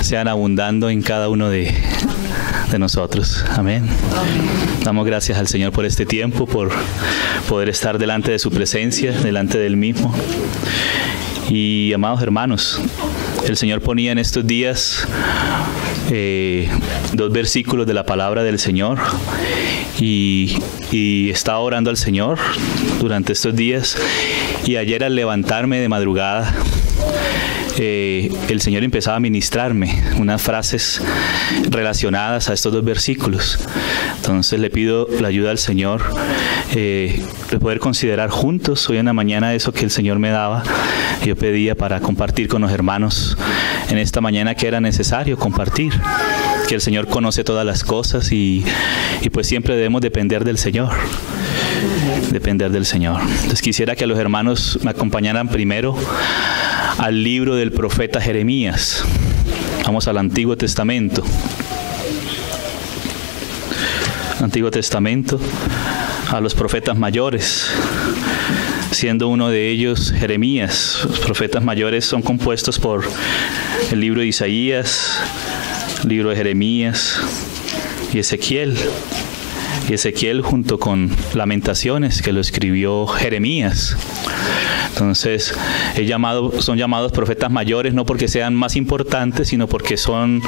sean abundando en cada uno de nosotros. Amén. Damos gracias al Señor por este tiempo, por poder estar delante de su presencia, delante del mismo. Y amados hermanos, el Señor ponía en estos días 2 versículos de la palabra del Señor y estaba orando al Señor durante estos días, y ayer al levantarme de madrugada el Señor empezaba a ministrarme unas frases relacionadas a estos 2 versículos. Entonces le pido la ayuda al Señor de poder considerar juntos hoy en la mañana eso que el Señor me daba. Yo pedía para compartir con los hermanos en esta mañana, que era necesario compartir, que el Señor conoce todas las cosas y pues siempre debemos depender del Señor. Depender del Señor. Entonces quisiera que los hermanos me acompañaran primero al libro del profeta Jeremías. Vamos al Antiguo Testamento. Antiguo Testamento, a los profetas mayores, siendo uno de ellos Jeremías. Los profetas mayores son compuestos por el libro de Isaías, el libro de Jeremías y Ezequiel. Y Ezequiel junto con Lamentaciones, que lo escribió Jeremías. Entonces, son llamados profetas mayores no porque sean más importantes, sino porque son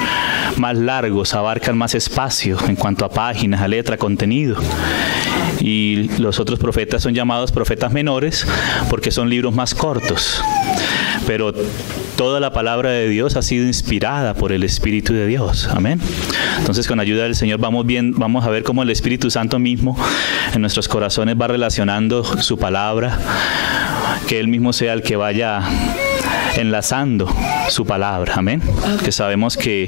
más largos, abarcan más espacio en cuanto a páginas, a letra, contenido. Y los otros profetas son llamados profetas menores porque son libros más cortos. Pero toda la palabra de Dios ha sido inspirada por el Espíritu de Dios. Amén. Entonces, con ayuda del Señor vamos a ver cómo el Espíritu Santo mismo en nuestros corazones va relacionando su palabra, que Él mismo sea el que vaya enlazando su palabra. Amén. Que sabemos que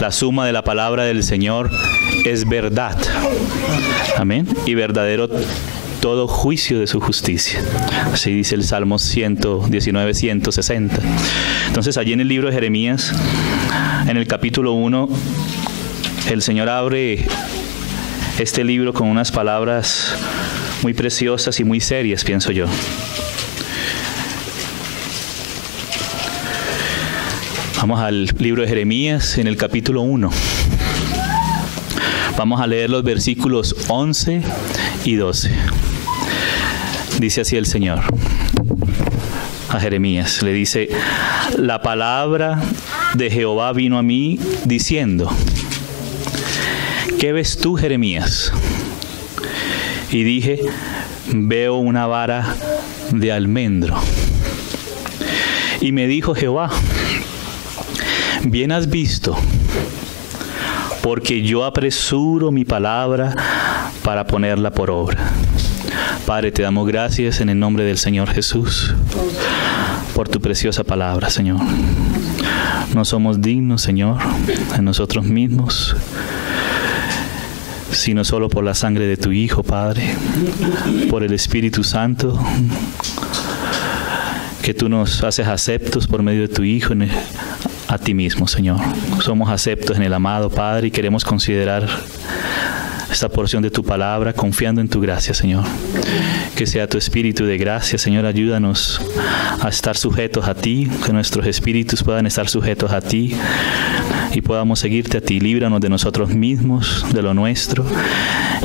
la suma de la palabra del Señor es verdad. Amén. Y verdadero todo juicio de su justicia. Así dice el Salmo 119, 160. Entonces, allí en el libro de Jeremías, en el capítulo 1, el Señor abre este libro con unas palabras muy preciosas y muy serias, pienso yo. Vamos al libro de Jeremías, en el capítulo 1. Vamos a leer los versículos 11 y 12. Dice así el Señor a Jeremías. Le dice: la palabra de Jehová vino a mí diciendo: ¿qué ves tú, Jeremías? Y dije: veo una vara de almendro. Y me dijo Jehová: bien has visto, porque yo apresuro mi palabra para ponerla por obra. Padre, te damos gracias en el nombre del Señor Jesús por tu preciosa palabra, Señor. No somos dignos, Señor, en nosotros mismos, sino solo por la sangre de tu Hijo, Padre, por el Espíritu Santo, que tú nos haces aceptos por medio de tu Hijo a ti mismo, Señor. Somos aceptos en el amado Padre y queremos considerar esta porción de tu palabra confiando en tu gracia, Señor. Que sea tu espíritu de gracia, Señor. Ayúdanos a estar sujetos a ti, que nuestros espíritus puedan estar sujetos a ti y podamos seguirte a ti. Líbranos de nosotros mismos, de lo nuestro,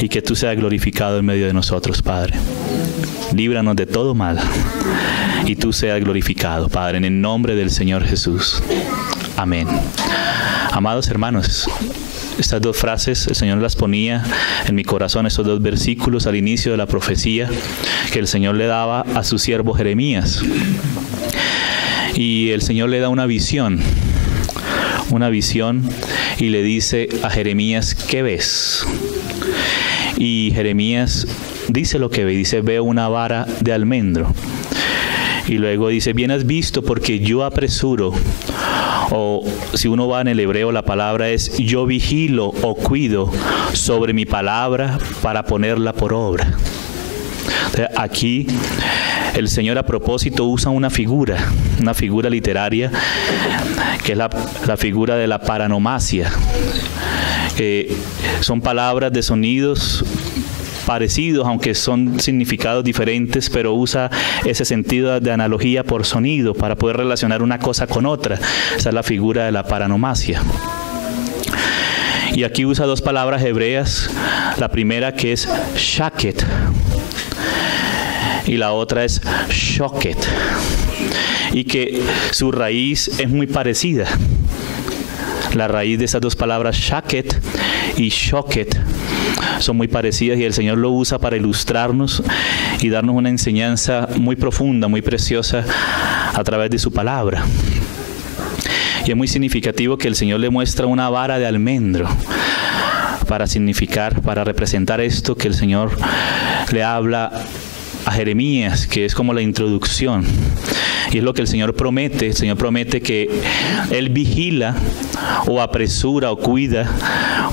y que tú seas glorificado en medio de nosotros, Padre. Líbranos de todo mal y tú seas glorificado, Padre, en el nombre del Señor Jesús. Amén. Amados hermanos, estas 2 frases el Señor las ponía en mi corazón, estos 2 versículos al inicio de la profecía que el Señor le daba a su siervo Jeremías. Y el Señor le da una visión y le dice a Jeremías: ¿qué ves? Y Jeremías dice lo que ve, dice: veo una vara de almendro. Y luego dice: bien has visto, porque yo apresuro. O si uno va en el hebreo, la palabra es: yo vigilo o cuido sobre mi palabra para ponerla por obra. Entonces, aquí el Señor a propósito usa una figura literaria, que es la figura de la paranomasia. Son palabras de sonidos parecidos, aunque son significados diferentes, pero usa ese sentido de analogía por sonido para poder relacionar una cosa con otra. Esa es la figura de la paranomasia. Y aquí usa dos palabras hebreas, la primera que es shaket y la otra es shoket, y que su raíz es muy parecida. La raíz de esas dos palabras, shaket y shoket, son muy parecidas y el Señor lo usa para ilustrarnos y darnos una enseñanza muy profunda, muy preciosa a través de su palabra. Y es muy significativo que el Señor le muestra una vara de almendro para significar, para representar esto que el Señor le habla a Jeremías, que es como la introducción. Y es lo que el Señor promete. El Señor promete que Él vigila o apresura o cuida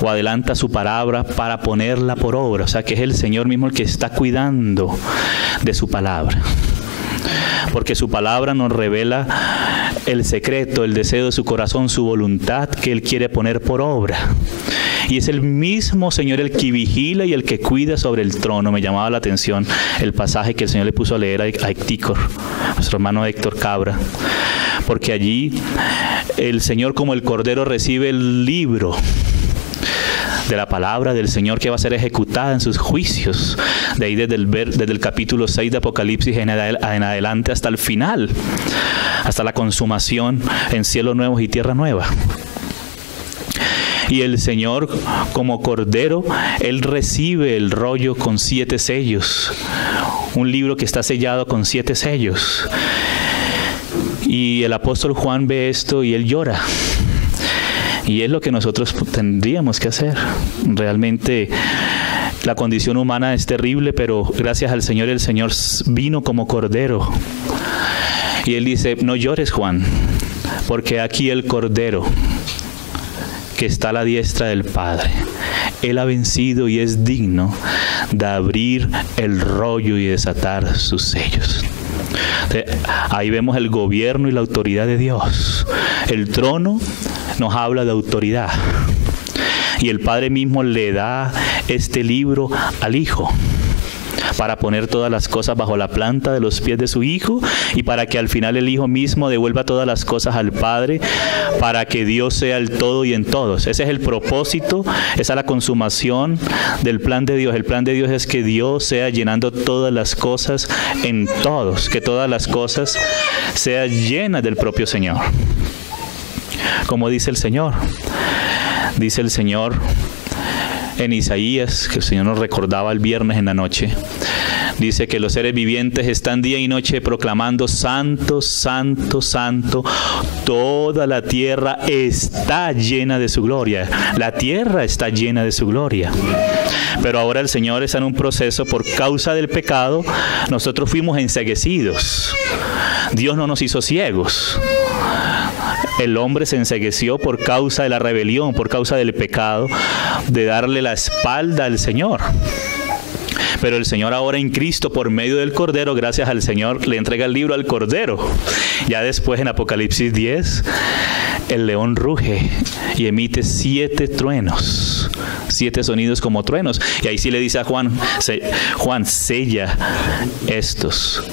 o adelanta su palabra para ponerla por obra. O sea, que es el Señor mismo el que está cuidando de su palabra. Porque su palabra nos revela el secreto, el deseo de su corazón, su voluntad que Él quiere poner por obra. Y es el mismo Señor el que vigila y el que cuida sobre el trono. Me llamaba la atención el pasaje que el Señor le puso a leer a Héctor, nuestro hermano Héctor Cabra. Porque allí el Señor como el Cordero recibe el libro de la palabra del Señor que va a ser ejecutada en sus juicios. De ahí desde el capítulo 6 de Apocalipsis en adelante hasta el final, hasta la consumación en cielos nuevos y tierra nueva. Y el Señor como Cordero, Él recibe el rollo con 7 sellos. Un libro que está sellado con 7 sellos. Y el apóstol Juan ve esto y él llora. Y es lo que nosotros tendríamos que hacer. Realmente la condición humana es terrible, pero gracias al Señor, el Señor vino como Cordero. Y Él dice, no llores, Juan, porque aquí el Cordero que está a la diestra del Padre, Él ha vencido y es digno de abrir el rollo y desatar sus sellos. Ahí vemos el gobierno y la autoridad de Dios. El trono nos habla de autoridad. Y el Padre mismo le da este libro al Hijo para poner todas las cosas bajo la planta de los pies de su Hijo y para que al final el Hijo mismo devuelva todas las cosas al Padre, para que Dios sea el todo y en todos. Ese es el propósito, esa es la consumación del plan de Dios. El plan de Dios es que Dios sea llenando todas las cosas en todos, que todas las cosas sean llenas del propio Señor. Como dice el Señor en Isaías, que el Señor nos recordaba el viernes en la noche, dice que los seres vivientes están día y noche proclamando santo, santo, santo. Toda la tierra está llena de su gloria. La tierra está llena de su gloria. Pero ahora el Señor está en un proceso por causa del pecado. Nosotros fuimos enceguecidos. Dios no nos hizo ciegos. El hombre se encegueció por causa de la rebelión, por causa del pecado, de darle la espalda al Señor. Pero el Señor ahora en Cristo, por medio del Cordero, gracias al Señor, le entrega el libro al Cordero. Ya después en Apocalipsis 10, el león ruge y emite 7 truenos, 7 sonidos como truenos. Y ahí sí le dice a Juan, Juan, sella estos.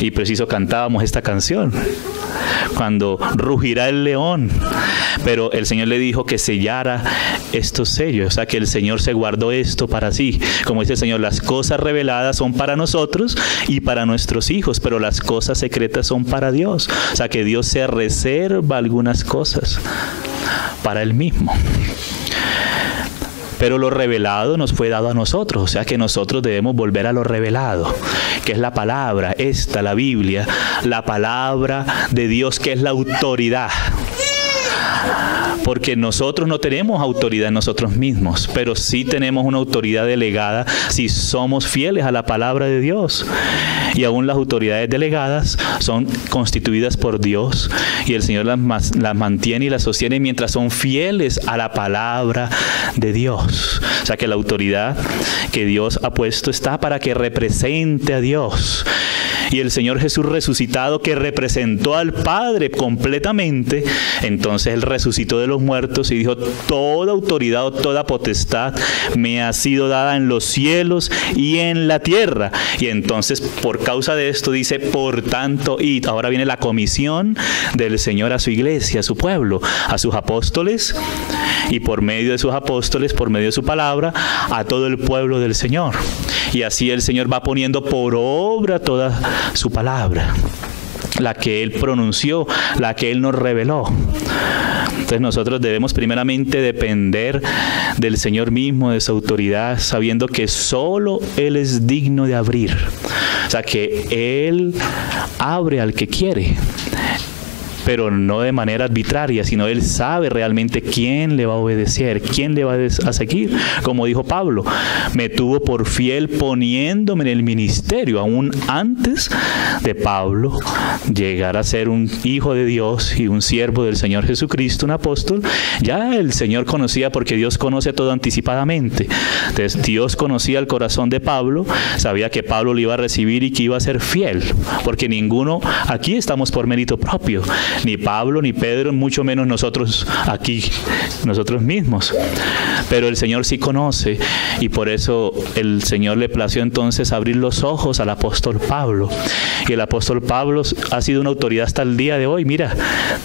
Y preciso cantábamos esta canción, cuando rugirá el león. Pero el Señor le dijo que sellara estos sellos, o sea que el Señor se guardó esto para sí. Como dice el Señor, las cosas reveladas son para nosotros y para nuestros hijos, pero las cosas secretas son para Dios. O sea que Dios se reserva algunas cosas para Él mismo. Pero lo revelado nos fue dado a nosotros, o sea que nosotros debemos volver a lo revelado, que es la palabra, la Biblia, la palabra de Dios, que es la autoridad. Porque nosotros no tenemos autoridad en nosotros mismos, pero sí tenemos una autoridad delegada si somos fieles a la palabra de Dios. Y aún las autoridades delegadas son constituidas por Dios y el Señor las mantiene y las sostiene mientras son fieles a la palabra de Dios. O sea que la autoridad que Dios ha puesto está para que represente a Dios. y el Señor Jesús resucitado, que representó al Padre completamente, entonces Él resucitó de los muertos y dijo: toda autoridad o toda potestad me ha sido dada en los cielos y en la tierra. Y entonces, por causa de esto, dice: por tanto, y ahora viene la comisión del Señor a su iglesia, a su pueblo, a sus apóstoles, y por medio de sus apóstoles, por medio de su palabra, a todo el pueblo del Señor. Y así el Señor va poniendo por obra toda su palabra, la que Él pronunció, la que Él nos reveló. Entonces nosotros debemos primeramente depender del Señor mismo, de su autoridad, sabiendo que solo Él es digno de abrir. O sea, que Él abre al que quiere, pero no de manera arbitraria, sino Él sabe realmente quién le va a obedecer, quién le va a seguir. Como dijo Pablo: me tuvo por fiel poniéndome en el ministerio. Aún antes de Pablo llegar a ser un hijo de Dios y un siervo del Señor Jesucristo, un apóstol, ya el Señor conocía, porque Dios conoce todo anticipadamente. Entonces Dios conocía el corazón de Pablo, sabía que Pablo le iba a recibir y que iba a ser fiel, porque ninguno aquí estamos por mérito propio. Ni Pablo, ni Pedro, mucho menos nosotros aquí, nosotros mismos. Pero el Señor sí conoce, y por eso el Señor le plació entonces abrir los ojos al apóstol Pablo. Y el apóstol Pablo ha sido una autoridad hasta el día de hoy. Mira,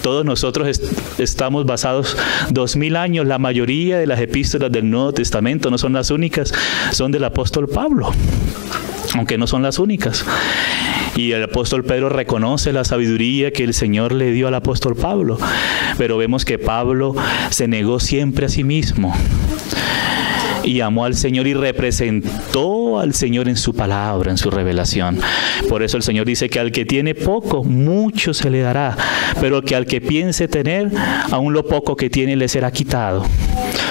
todos nosotros estamos basados 2000 años, la mayoría de las epístolas del Nuevo Testamento, no son las únicas, son del apóstol Pablo, aunque no son las únicas. Y el apóstol Pedro reconoce la sabiduría que el Señor le dio al apóstol Pablo, pero vemos que Pablo se negó siempre a sí mismo y amó al Señor y representó al Señor en su palabra, en su revelación. Por eso el Señor dice que al que tiene poco, mucho se le dará, pero que al que piense tener, aún lo poco que tiene le será quitado.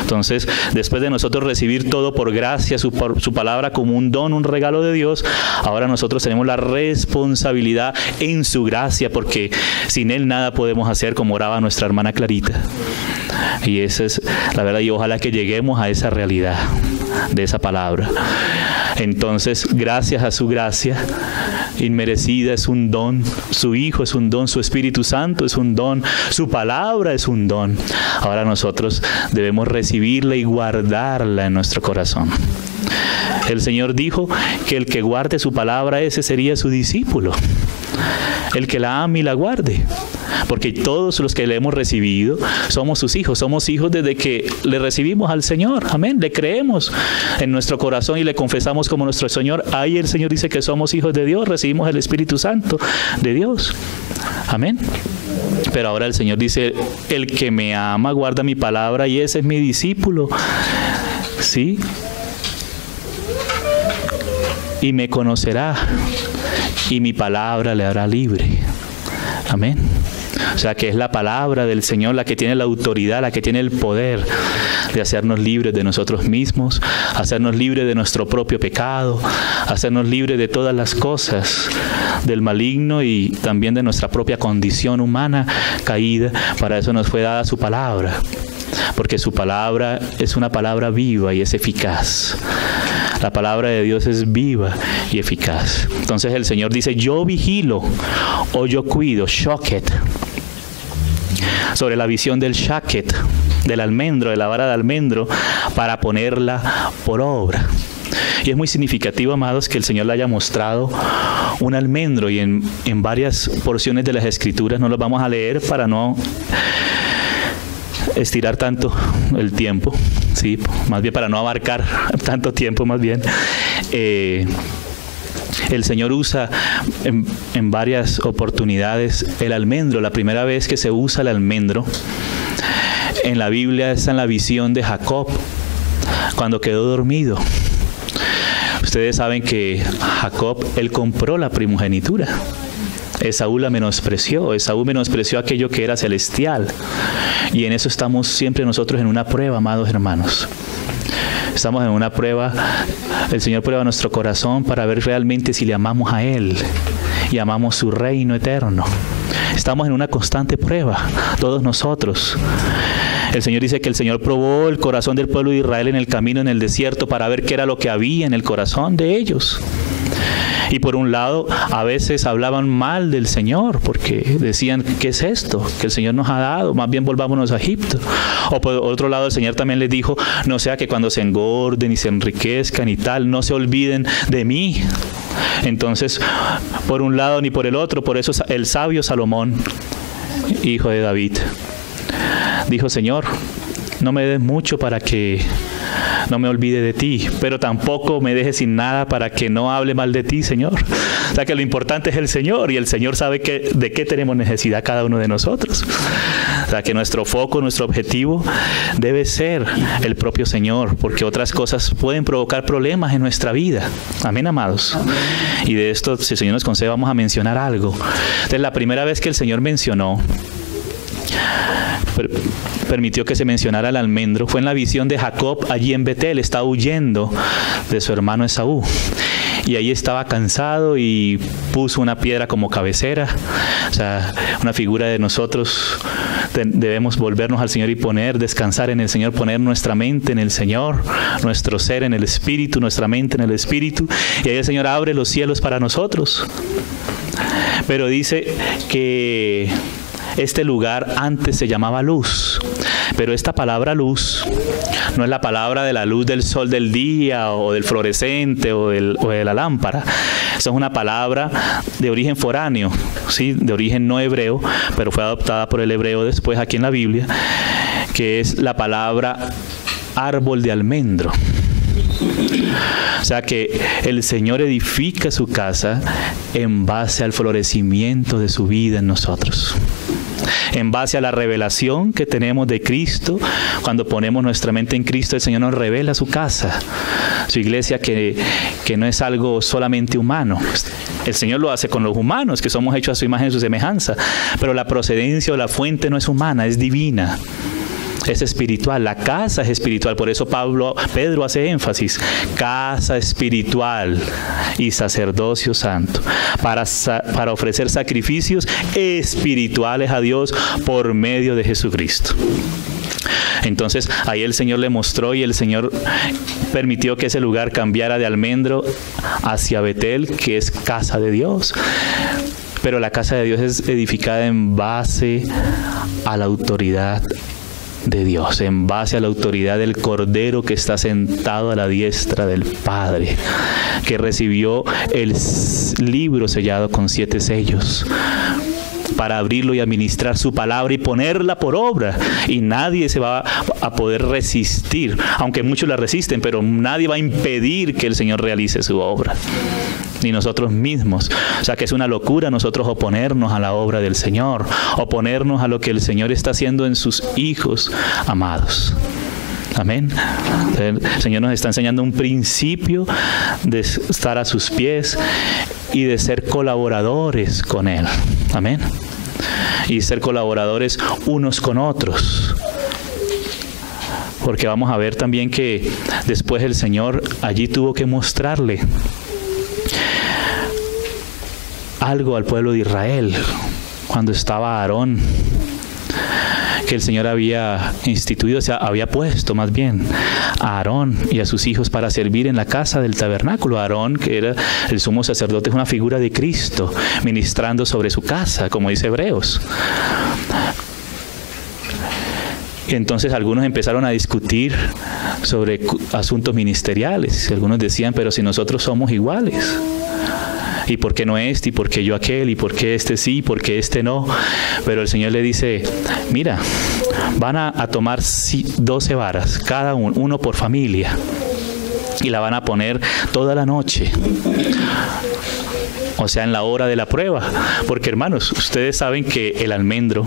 Entonces, después de nosotros recibir todo por gracia, su palabra como un don, un regalo de Dios, ahora nosotros tenemos la responsabilidad en su gracia, porque sin Él nada podemos hacer, como oraba nuestra hermana Clarita. Y esa es la verdad, y ojalá que lleguemos a esa realidad de esa palabra. Entonces, gracias a su gracia inmerecida, es un don, su Hijo es un don, su Espíritu Santo es un don, su palabra es un don. Ahora nosotros debemos recibirla y guardarla en nuestro corazón. El Señor dijo que el que guarde su palabra, ese sería su discípulo. El que la ame y la guarde. Porque todos los que le hemos recibido somos sus hijos. Somos hijos desde que le recibimos al Señor. Amén. Le creemos en nuestro corazón y le confesamos como nuestro Señor. Ahí el Señor dice que somos hijos de Dios. Recibimos el Espíritu Santo de Dios. Amén. Pero ahora el Señor dice: el que me ama guarda mi palabra, y ese es mi discípulo. ¿Sí? Y me conocerá, y mi palabra le hará libre. Amén. O sea, que es la palabra del Señor la que tiene la autoridad, la que tiene el poder de hacernos libres de nosotros mismos, hacernos libres de nuestro propio pecado, hacernos libres de todas las cosas del maligno y también de nuestra propia condición humana caída. Para eso nos fue dada su palabra, porque su palabra es una palabra viva y es eficaz. La palabra de Dios es viva y eficaz. Entonces el Señor dice: yo vigilo o yo cuido, shoket, sobre la visión del shaket, del almendro, de la vara de almendro, para ponerla por obra. Y es muy significativo, amados, que el Señor le haya mostrado un almendro, y en varias porciones de las Escrituras, no los vamos a leer para no estirar tanto el tiempo, sí, más bien para no abarcar tanto tiempo, más bien. El Señor usa en varias oportunidades el almendro. La primera vez que se usa el almendro en la Biblia es en la visión de Jacob, cuando quedó dormido. Ustedes saben que Jacob, él compró la primogenitura. Esaú la menospreció. Esaú menospreció aquello que era celestial. Y en eso estamos siempre nosotros en una prueba, amados hermanos. Estamos en una prueba. El Señor prueba nuestro corazón para ver realmente si le amamos a Él y amamos su reino eterno. Estamos en una constante prueba, todos nosotros. El Señor dice que el Señor probó el corazón del pueblo de Israel en el camino, en el desierto, para ver qué era lo que había en el corazón de ellos. Y por un lado, a veces hablaban mal del Señor, porque decían, ¿qué es esto que el Señor nos ha dado? Más bien volvámonos a Egipto. O por otro lado, el Señor también les dijo, no sea que cuando se engorden y se enriquezcan y tal, no se olviden de mí. Entonces, por un lado ni por el otro, por eso el sabio Salomón, hijo de David, dijo, Señor, no me des mucho para que no me olvide de ti, pero tampoco me dejes sin nada para que no hable mal de ti, Señor. O sea que lo importante es el Señor, y el Señor sabe de qué tenemos necesidad cada uno de nosotros. O sea que nuestro foco, nuestro objetivo debe ser el propio Señor, porque otras cosas pueden provocar problemas en nuestra vida. Amén, amados. Y de esto, si el Señor nos concede, vamos a mencionar algo. Entonces, la primera vez que el Señor permitió que se mencionara el almendro fue en la visión de Jacob allí en Betel. Estaba huyendo de su hermano Esaú y ahí estaba cansado y puso una piedra como cabecera. O sea, una figura de nosotros. Debemos volvernos al Señor y descansar en el Señor, poner nuestra mente en el Señor, nuestro ser en el Espíritu, nuestra mente en el Espíritu, y ahí el Señor abre los cielos para nosotros. Pero dice que este lugar antes se llamaba luz, pero esta palabra luz no es la palabra de la luz del sol del día o del fluorescente o de la lámpara. Esa es una palabra de origen foráneo, ¿sí? De origen no hebreo, pero fue adoptada por el hebreo después aquí en la Biblia, que es la palabra árbol de almendro. O sea que el Señor edifica su casa en base al florecimiento de su vida en nosotros, en base a la revelación que tenemos de Cristo. Cuando ponemos nuestra mente en Cristo, el Señor nos revela su casa, su iglesia, que no es algo solamente humano. El Señor lo hace con los humanos, que somos hechos a su imagen y su semejanza, pero la procedencia o la fuente no es humana, es divina. Es espiritual, la casa es espiritual. Por eso Pedro hace énfasis: casa espiritual y sacerdocio santo, para ofrecer sacrificios espirituales a Dios por medio de Jesucristo. Entonces ahí el Señor le mostró, y el Señor permitió que ese lugar cambiara de almendro hacia Betel, que es casa de Dios. Pero la casa de Dios es edificada en base a la autoridad de Dios, en base a la autoridad del Cordero que está sentado a la diestra del Padre, que recibió el libro sellado con 7 sellos para abrirlo y administrar su palabra y ponerla por obra, y nadie se va a poder resistir, aunque muchos la resisten, pero nadie va a impedir que el Señor realice su obra, ni nosotros mismos. O sea que es una locura nosotros oponernos a la obra del Señor, oponernos a lo que el Señor está haciendo en sus hijos amados. Amén. El Señor nos está enseñando un principio de estar a sus pies y de ser colaboradores con Él. Amén. Y ser colaboradores unos con otros. Porque vamos a ver también que después el Señor allí tuvo que mostrarle algo al pueblo de Israel cuando estaba Aarón, que el Señor había instituido, o sea, había puesto más bien a Aarón y a sus hijos para servir en la casa del tabernáculo. Aarón, que era el sumo sacerdote, es una figura de Cristo ministrando sobre su casa, como dice Hebreos. Entonces algunos empezaron a discutir sobre asuntos ministeriales. Algunos decían, pero si nosotros somos iguales, ¿y por qué no este? ¿Y por qué yo aquel? ¿Y por qué este sí? ¿Y por qué este no? Pero el Señor le dice, mira, van a tomar 12 varas, cada uno por familia, y la van a poner toda la noche. O sea, en la hora de la prueba. Porque, hermanos, ustedes saben que el almendro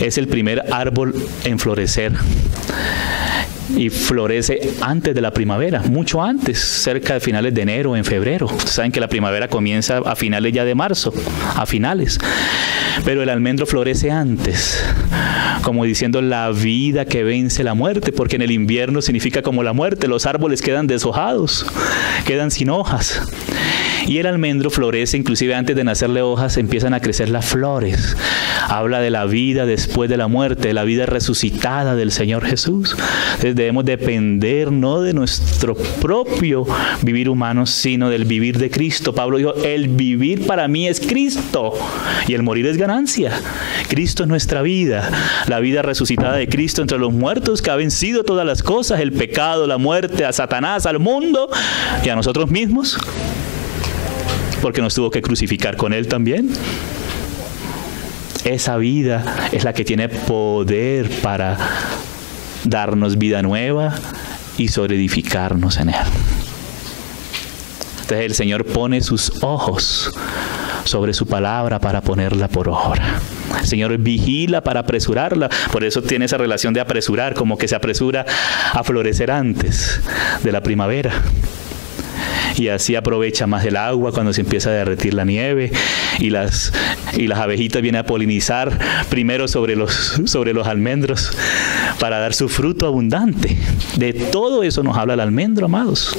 es el primer árbol en florecer. Y florece antes de la primavera, mucho antes, cerca de finales de enero, en febrero. Ustedes saben que la primavera comienza a finales ya de marzo, a finales. Pero el almendro florece antes, como diciendo la vida que vence la muerte, porque en el invierno significa como la muerte, los árboles quedan deshojados, quedan sin hojas. Y el almendro florece, inclusive antes de nacerle hojas, empiezan a crecer las flores. Habla de la vida después de la muerte, de la vida resucitada del Señor Jesús. Entonces debemos depender no de nuestro propio vivir humano, sino del vivir de Cristo. Pablo dijo, el vivir para mí es Cristo y el morir es ganancia. Cristo es nuestra vida, la vida resucitada de Cristo entre los muertos, que ha vencido todas las cosas, el pecado, la muerte, a Satanás, al mundo y a nosotros mismos, porque nos tuvo que crucificar con Él también. Esa vida es la que tiene poder para darnos vida nueva y sobreedificarnos en Él. Entonces el Señor pone sus ojos sobre su palabra para ponerla por obra. El Señor vigila para apresurarla. Por eso tiene esa relación de apresurar, como que se apresura a florecer antes de la primavera. Y así aprovecha más el agua cuando se empieza a derretir la nieve y las abejitas vienen a polinizar primero sobre los almendros para dar su fruto abundante. De todo eso nos habla el almendro, amados.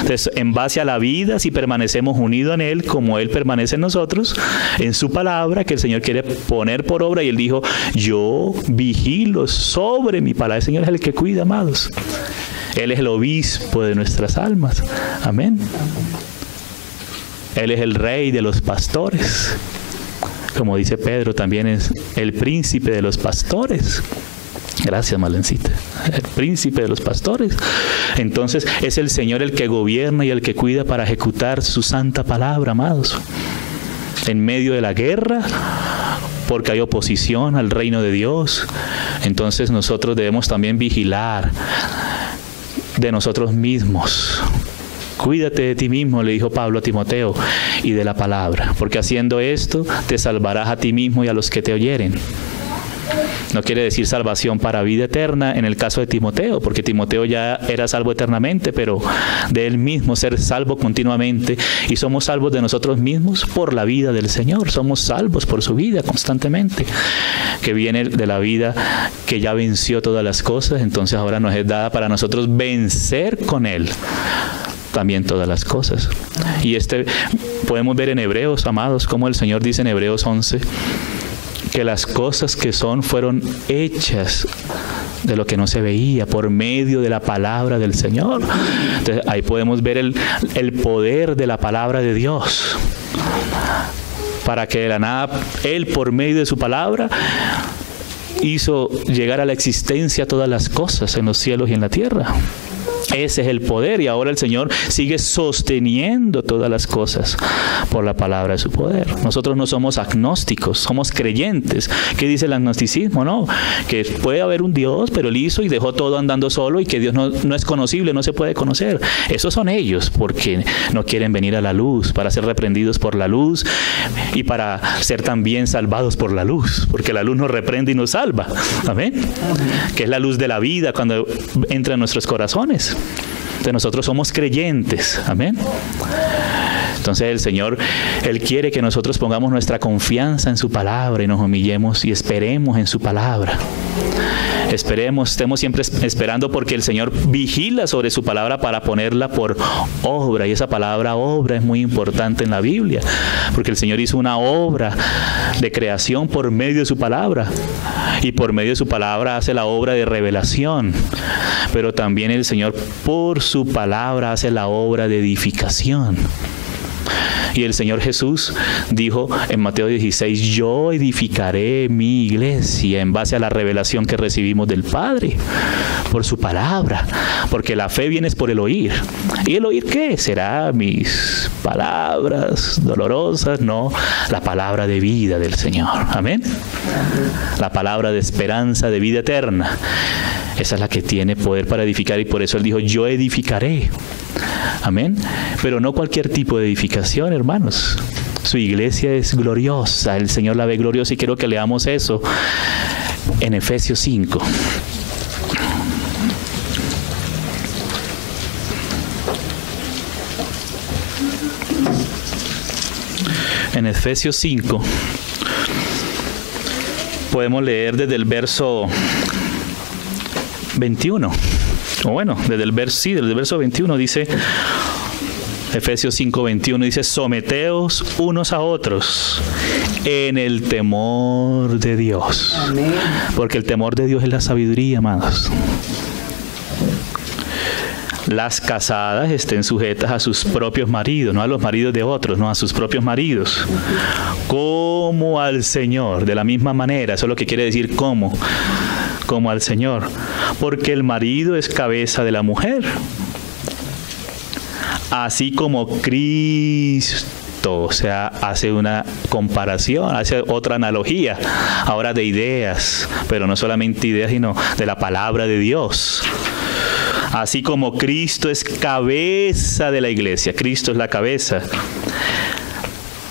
Entonces, en base a la vida, si permanecemos unidos en Él, como Él permanece en nosotros, en su palabra, que el Señor quiere poner por obra, y Él dijo, yo vigilo sobre mi palabra. El Señor es el que cuida, amados. Él es el obispo de nuestras almas. Amén. Él es el rey de los pastores. Como dice Pedro, también es el príncipe de los pastores. Gracias, Malencita. El príncipe de los pastores. Entonces, es el Señor el que gobierna y el que cuida para ejecutar su santa palabra, amados. En medio de la guerra, porque hay oposición al reino de Dios, entonces nosotros debemos también vigilar de nosotros mismos. Cuídate de ti mismo, le dijo Pablo a Timoteo, y de la palabra, porque haciendo esto te salvarás a ti mismo y a los que te oyeren. No quiere decir salvación para vida eterna en el caso de Timoteo, porque Timoteo ya era salvo eternamente, pero de él mismo ser salvo continuamente, y somos salvos de nosotros mismos por la vida del Señor. Somos salvos por su vida constantemente, que viene de la vida que ya venció todas las cosas. Entonces ahora nos es dada para nosotros vencer con Él también todas las cosas. Y podemos ver en Hebreos, amados, como el Señor dice en Hebreos 11, que las cosas que son fueron hechas de lo que no se veía por medio de la palabra del Señor. Entonces ahí podemos ver el poder de la palabra de Dios, para que de la nada Él, por medio de su palabra, hizo llegar a la existencia todas las cosas en los cielos y en la tierra. Ese es el poder, y ahora el Señor sigue sosteniendo todas las cosas por la palabra de su poder. Nosotros no somos agnósticos, somos creyentes. ¿Qué dice el agnosticismo? No, que puede haber un Dios, pero Él hizo y dejó todo andando solo, y que Dios no es conocible, no se puede conocer. Esos son ellos, porque no quieren venir a la luz, para ser reprendidos por la luz y para ser también salvados por la luz, porque la luz nos reprende y nos salva. Amén. Que es la luz de la vida cuando entra en nuestros corazones. Entonces nosotros somos creyentes. Amén. Entonces el Señor, Él quiere que nosotros pongamos nuestra confianza en su palabra y nos humillemos y esperemos en su palabra. Esperemos, estemos siempre esperando, porque el Señor vigila sobre su palabra para ponerla por obra. Y esa palabra obra es muy importante en la Biblia, porque el Señor hizo una obra de creación por medio de su palabra, y por medio de su palabra hace la obra de revelación. Pero también el Señor por su palabra hace la obra de edificación. Y el Señor Jesús dijo en Mateo 16, yo edificaré mi iglesia en base a la revelación que recibimos del Padre, por su palabra, porque la fe viene por el oír. ¿Y el oír qué? ¿Será mis palabras dolorosas? No, la palabra de vida del Señor. Amén. La palabra de esperanza, de vida eterna. Esa es la que tiene poder para edificar, y por eso Él dijo, yo edificaré. Amén. Pero no cualquier tipo de edificación, hermanos. Su iglesia es gloriosa, el Señor la ve gloriosa, y quiero que leamos eso en Efesios 5. En Efesios 5 podemos leer desde el verso 21. O bueno, desde el verso 21 dice, Efesios 5:21 dice, someteos unos a otros en el temor de Dios. Amén. Porque el temor de Dios es la sabiduría, amados. Las casadas estén sujetas a sus propios maridos, no a los maridos de otros, no a sus propios maridos. Como al Señor, de la misma manera, eso es lo que quiere decir como al Señor. Porque el marido es cabeza de la mujer. Así como Cristo, o sea, hace una comparación, hace otra analogía, ahora de ideas, pero no solamente ideas, sino de la palabra de Dios. Así como Cristo es cabeza de la iglesia, Cristo es la cabeza,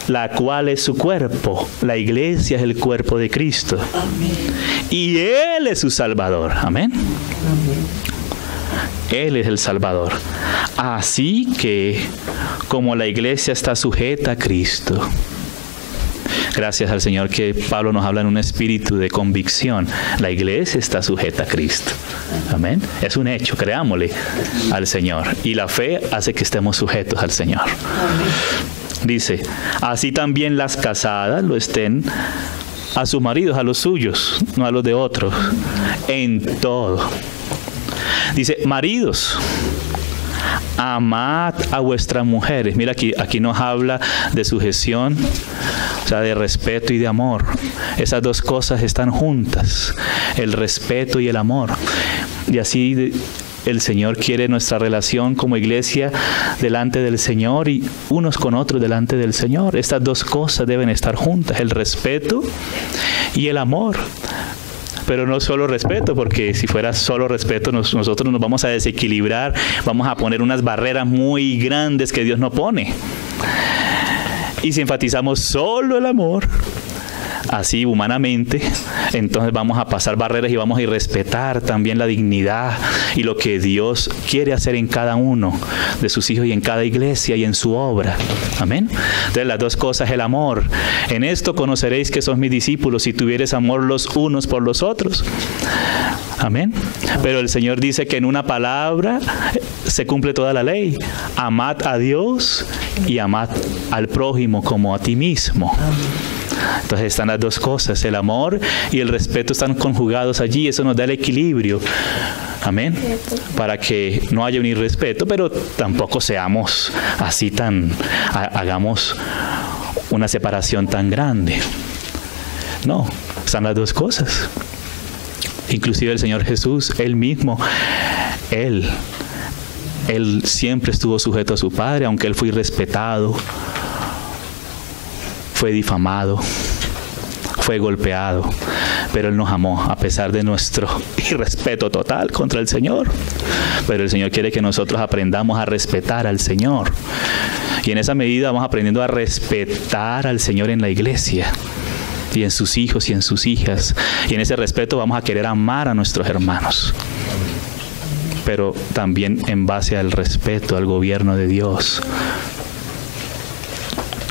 la cual es su cuerpo. La iglesia es el cuerpo de Cristo. Amén. Y Él es su Salvador. Amén. Amén. Él es el Salvador. Así que, como la iglesia está sujeta a Cristo, gracias al Señor que Pablo nos habla en un espíritu de convicción, la iglesia está sujeta a Cristo. Amén. Es un hecho, creámosle al Señor. Y la fe hace que estemos sujetos al Señor. Dice, así también las casadas lo estén a sus maridos, a los suyos, no a los de otros, en todo. Dice, maridos, amad a vuestras mujeres. Mira, aquí nos habla de sujeción, o sea, de respeto y de amor. Esas dos cosas están juntas, el respeto y el amor. Y así el Señor quiere nuestra relación como iglesia delante del Señor y unos con otros delante del Señor. Estas dos cosas deben estar juntas, el respeto y el amor. Pero no solo respeto, porque si fuera solo respeto, nosotros nos vamos a desequilibrar, vamos a poner unas barreras muy grandes que Dios no pone. Y si enfatizamos solo el amor, así humanamente, entonces vamos a pasar barreras y vamos a irrespetar también la dignidad y lo que Dios quiere hacer en cada uno de sus hijos y en cada iglesia y en su obra. Amén. Entonces las dos cosas, el amor. En esto conoceréis que sois mis discípulos si tuviereis amor los unos por los otros. Amén. Pero el Señor dice que en una palabra se cumple toda la ley. Amad a Dios y amad al prójimo como a ti mismo. Entonces están las dos cosas, el amor y el respeto están conjugados allí, eso nos da el equilibrio, amén, para que no haya un irrespeto, pero tampoco seamos así hagamos una separación tan grande. No, están las dos cosas. Inclusive el Señor Jesús, Él mismo, Él siempre estuvo sujeto a su Padre, aunque Él fue irrespetado, fue difamado, fue golpeado, pero Él nos amó a pesar de nuestro irrespeto total contra el Señor. Pero el Señor quiere que nosotros aprendamos a respetar al Señor. Y en esa medida vamos aprendiendo a respetar al Señor en la iglesia y en sus hijos y en sus hijas. Y en ese respeto vamos a querer amar a nuestros hermanos, pero también en base al respeto al gobierno de Dios.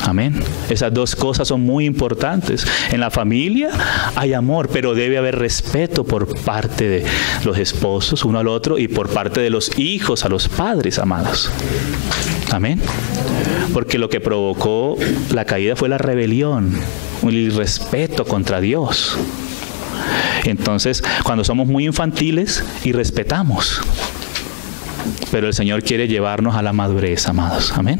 Amén. Esas dos cosas son muy importantes. En la familia hay amor, pero debe haber respeto por parte de los esposos uno al otro y por parte de los hijos a los padres, amados. Amén. Porque lo que provocó la caída fue la rebelión, el irrespeto contra Dios. Entonces, cuando somos muy infantiles, irrespetamos. Pero el Señor quiere llevarnos a la madurez, amados. Amén.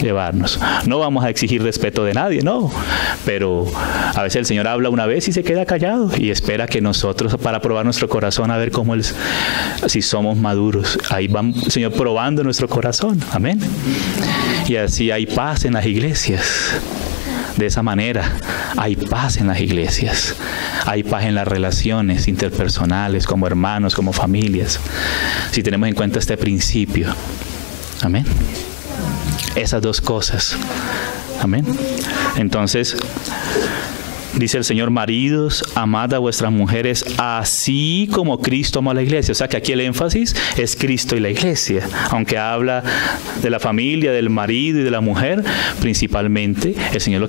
Llevarnos. No vamos a exigir respeto de nadie, no. Pero a veces el Señor habla una vez y se queda callado y espera que nosotros, para probar nuestro corazón, a ver cómo si somos maduros. Ahí va el Señor probando nuestro corazón. Amén. Y así hay paz en las iglesias. De esa manera hay paz en las iglesias, hay paz en las relaciones interpersonales, como hermanos, como familias, si tenemos en cuenta este principio. Amén. Esas dos cosas. Amén. Entonces, Dice el Señor: maridos, amad a vuestras mujeres así como Cristo amó a la iglesia. O sea que aquí el énfasis es Cristo y la iglesia. Aunque habla de la familia, del marido y de la mujer, principalmente el Señor lo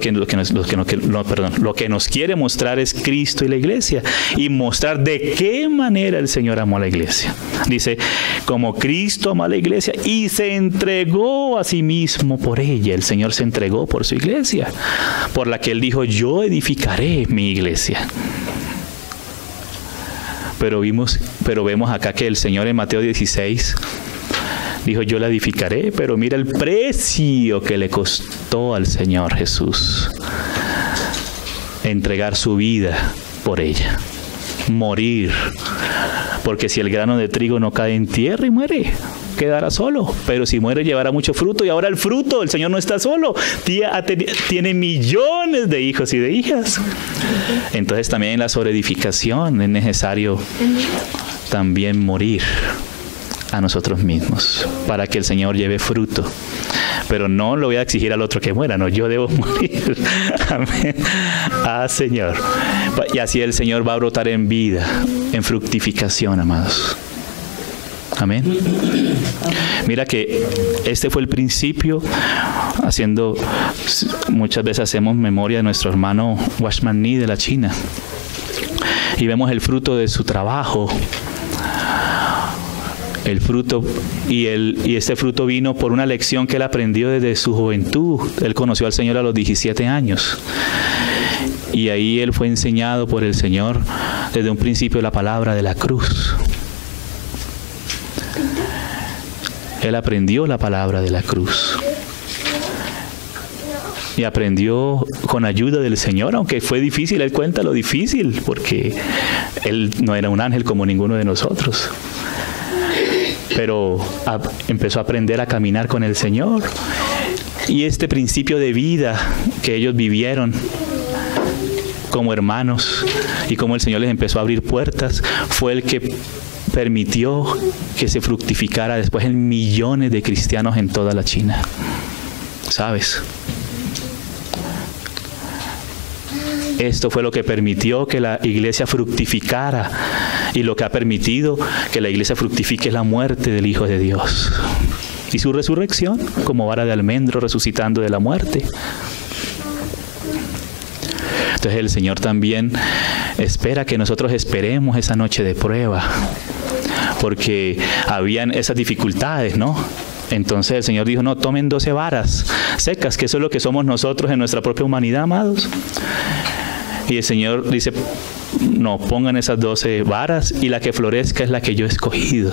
que nos quiere mostrar es Cristo y la iglesia, y mostrar de qué manera el Señor amó a la iglesia. Dice: como Cristo amó a la iglesia y se entregó a sí mismo por ella. El Señor se entregó por su iglesia, por la que Él dijo: yo edificaré mi iglesia. Pero vemos acá que el Señor en Mateo 16 dijo: yo la edificaré, pero mira el precio que le costó al Señor Jesús entregar su vida por ella, morir, porque si el grano de trigo no cae en tierra y muere, quedará solo, pero si muere llevará mucho fruto. Y ahora el fruto, el Señor no está solo, tiene millones de hijos y de hijas. Entonces también en la sobreedificación es necesario también morir a nosotros mismos para que el Señor lleve fruto. Pero no lo voy a exigir al otro que muera, no, yo debo morir. Amén. Ah, Señor. Y así el Señor va a brotar en vida, en fructificación, amados. Amén. Mira que este fue el principio, muchas veces hacemos memoria de nuestro hermano Watchman Nee de la China, y vemos el fruto de su trabajo. El fruto, y este fruto vino por una lección que él aprendió desde su juventud. Él conoció al Señor a los 17 años. Y ahí él fue enseñado por el Señor desde un principio la palabra de la cruz. Él aprendió la palabra de la cruz. Y aprendió con ayuda del Señor, aunque fue difícil. Él cuenta lo difícil, porque él no era un ángel como ninguno de nosotros. Pero empezó a aprender a caminar con el Señor. Y este principio de vida que ellos vivieron como hermanos, y como el Señor les empezó a abrir puertas, fue el que permitió que se fructificara después en millones de cristianos en toda la China. ¿Sabes? Esto fue lo que permitió que la iglesia fructificara, y lo que ha permitido que la iglesia fructifique es la muerte del Hijo de Dios y su resurrección como vara de almendro, resucitando de la muerte. Entonces el Señor también espera que nosotros esperemos esa noche de prueba, porque habían esas dificultades, ¿no? Entonces el Señor dijo: no, tomen 12 varas secas, que eso es lo que somos nosotros en nuestra propia humanidad, amados. Y el Señor dice: no, pongan esas 12 varas, y la que florezca es la que yo he escogido.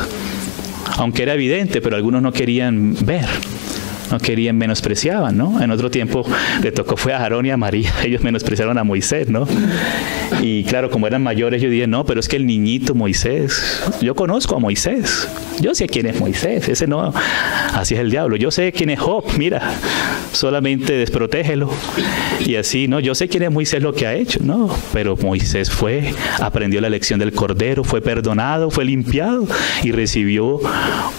Aunque era evidente, pero algunos no querían ver, no querían, menospreciaban, ¿no? En otro tiempo le tocó fue a Aarón y a María, ellos menospreciaron a Moisés, ¿no? Y claro, como eran mayores, yo dije: no, pero es que el niñito Moisés, yo conozco a Moisés, yo sé quién es Moisés, ese no, así es el diablo. Yo sé quién es Job, mira, solamente desprotégelo. Y así, no, yo sé quién es Moisés, lo que ha hecho, no, pero Moisés aprendió la lección del Cordero, fue perdonado, fue limpiado y recibió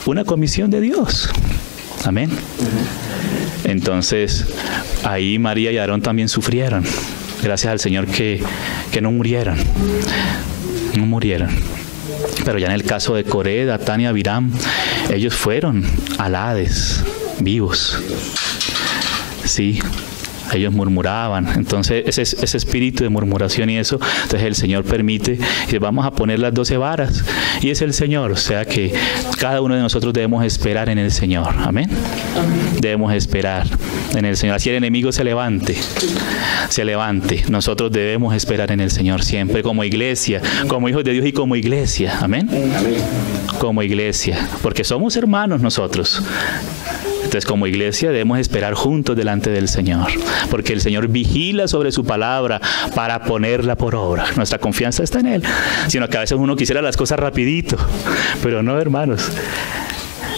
una comisión de Dios. Amén. Entonces, ahí María y Aarón también sufrieron. Gracias al Señor que no murieron. No murieron. Pero ya en el caso de Coré, Datán y Abiram, ellos fueron al Hades vivos. Sí. Ellos murmuraban. Entonces ese espíritu de murmuración y eso, entonces el Señor permite, y vamos a poner las 12 varas, y es el Señor. O sea que cada uno de nosotros debemos esperar en el Señor. Amén. Debemos esperar en el Señor. Así el enemigo se levante, nosotros debemos esperar en el Señor siempre, como iglesia, como hijos de Dios y como iglesia. Amén. Como iglesia, porque somos hermanos nosotros. Entonces, como iglesia debemos esperar juntos delante del Señor, porque el Señor vigila sobre su palabra para ponerla por obra. Nuestra confianza está en Él, sino que a veces uno quisiera las cosas rapidito, pero no, hermanos.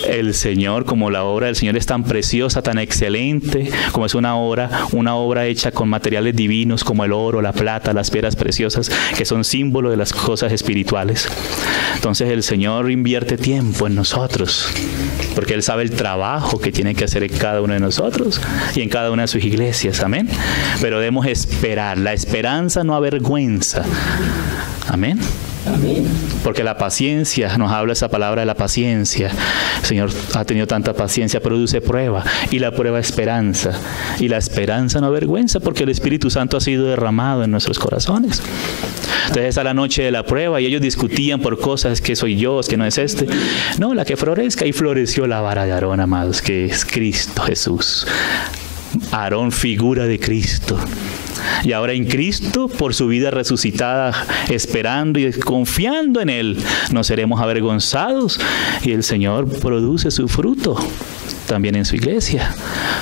el Señor, como la obra del Señor es tan preciosa, tan excelente, como es una obra hecha con materiales divinos como el oro, la plata, las piedras preciosas, que son símbolo de las cosas espirituales. Entonces el Señor invierte tiempo en nosotros, porque Él sabe el trabajo que tiene que hacer en cada uno de nosotros y en cada una de sus iglesias. Amén. Pero debemos esperar. La esperanza no avergüenza. Amén. Amén. Porque la paciencia, nos habla esa palabra de la paciencia. El Señor ha tenido tanta paciencia, produce prueba, y la prueba esperanza. Y la esperanza no avergüenza, porque el Espíritu Santo ha sido derramado en nuestros corazones. Entonces a la noche de la prueba, y ellos discutían por cosas, que soy yo, es que no es este. No, la que florezca, y floreció la vara de Aarón, amados, que es Cristo Jesús. Aarón, figura de Cristo. Y ahora en Cristo, por su vida resucitada, esperando y confiando en Él, no seremos avergonzados. Y el Señor produce su fruto también en su iglesia.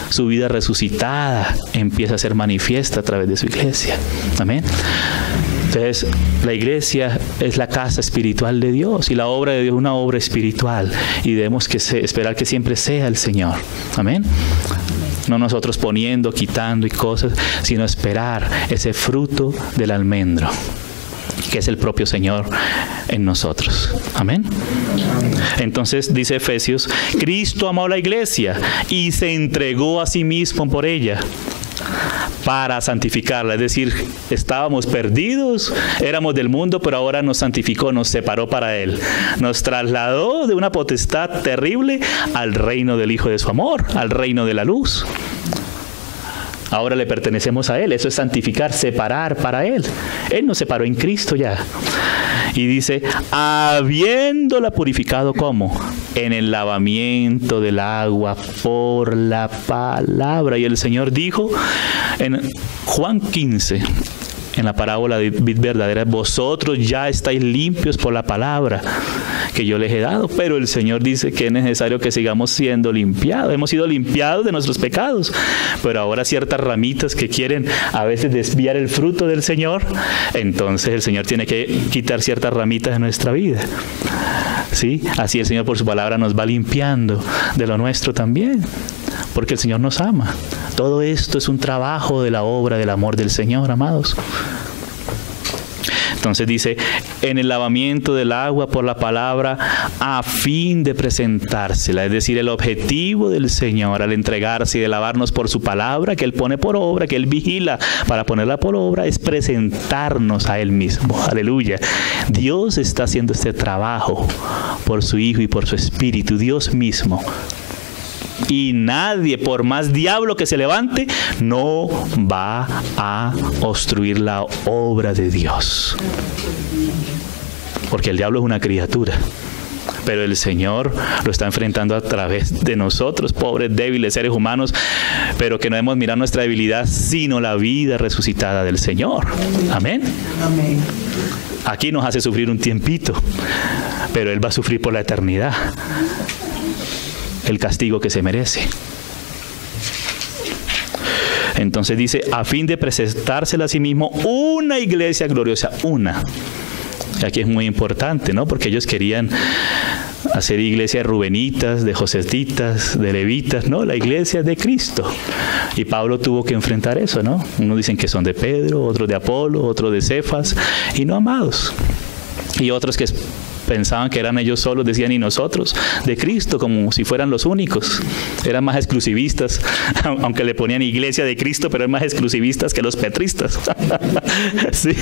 Su vida resucitada empieza a ser manifiesta a través de su iglesia. Amén. Entonces, la iglesia es la casa espiritual de Dios, y la obra de Dios es una obra espiritual, y debemos esperar que siempre sea el Señor. Amén. No nosotros poniendo, quitando y cosas, sino esperar ese fruto del almendro, que es el propio Señor en nosotros. Amén. Entonces dice Efesios, Cristo amó a la iglesia y se entregó a sí mismo por ella para santificarla. Es decir, estábamos perdidos, éramos del mundo, pero ahora nos santificó, nos separó para Él. Nos trasladó de una potestad terrible al reino del Hijo de su amor, al reino de la luz. Ahora le pertenecemos a Él. Eso es santificar, separar para Él. Él nos separó en Cristo ya. Y dice, habiéndola purificado, ¿cómo? En el lavamiento del agua por la palabra. Y el Señor dijo en Juan 15, en la parábola de vid verdadera, vosotros ya estáis limpios por la palabra que yo les he dado. Pero el Señor dice que es necesario que sigamos siendo limpiados. Hemos sido limpiados de nuestros pecados, pero ahora ciertas ramitas que quieren a veces desviar el fruto del Señor, entonces el Señor tiene que quitar ciertas ramitas de nuestra vida. ¿Sí? Así el Señor por su palabra nos va limpiando de lo nuestro también, porque el Señor nos ama. Todo esto es un trabajo de la obra del amor del Señor, amados. Entonces dice, en el lavamiento del agua por la palabra, a fin de presentársela. Es decir, el objetivo del Señor al entregarse y de lavarnos por su palabra, que Él pone por obra, que Él vigila para ponerla por obra, es presentarnos a Él mismo. Aleluya. Dios está haciendo este trabajo por su Hijo y por su Espíritu, Dios mismo. Y nadie, por más diablo que se levante, no va a obstruir la obra de Dios. Porque el diablo es una criatura, pero el Señor lo está enfrentando a través de nosotros, pobres, débiles seres humanos, pero que no debemos mirar nuestra debilidad, sino la vida resucitada del Señor. Amén. Amén. Aquí nos hace sufrir un tiempito, pero Él va a sufrir por la eternidad el castigo que se merece. Entonces dice, a fin de presentársela a sí mismo una iglesia gloriosa, una. Y aquí es muy importante, ¿no? Porque ellos querían hacer iglesia de rubenitas, de josetitas, de levitas, ¿no? La iglesia es de Cristo. Y Pablo tuvo que enfrentar eso, ¿no? Unos dicen que son de Pedro, otros de Apolo, otros de Cefas, y no amados. Y otros que pensaban que eran ellos solos, decían, y nosotros, de Cristo, como si fueran los únicos. Eran más exclusivistas, aunque le ponían iglesia de Cristo, pero eran más exclusivistas que los petristas. Sí.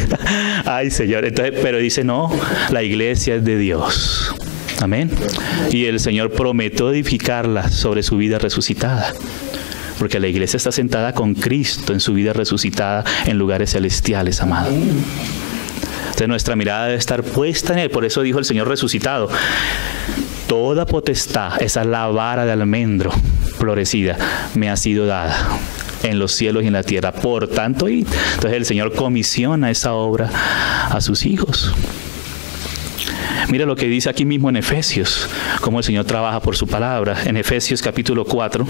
Ay, Señor. Entonces, pero dice, no, la iglesia es de Dios. Amén. Y el Señor prometió edificarla sobre su vida resucitada. Porque la iglesia está sentada con Cristo en su vida resucitada en lugares celestiales, amado. Entonces nuestra mirada debe estar puesta en Él. Por eso dijo el Señor resucitado, toda potestad, esa es la vara de almendro florecida, me ha sido dada en los cielos y en la tierra. Por tanto, id. Entonces el Señor comisiona esa obra a sus hijos. Mira lo que dice aquí mismo en Efesios, cómo el Señor trabaja por su palabra. En Efesios capítulo 4.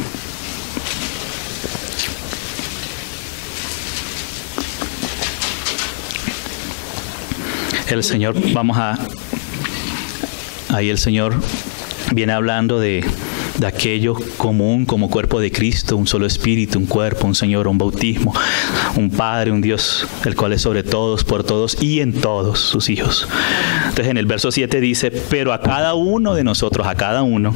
El Señor, ahí el Señor viene hablando de de aquello común como cuerpo de Cristo, un solo Espíritu, un cuerpo, un Señor, un bautismo, un Padre, un Dios, el cual es sobre todos, por todos y en todos sus hijos. Entonces en el verso 7 dice, pero a cada uno de nosotros, a cada uno,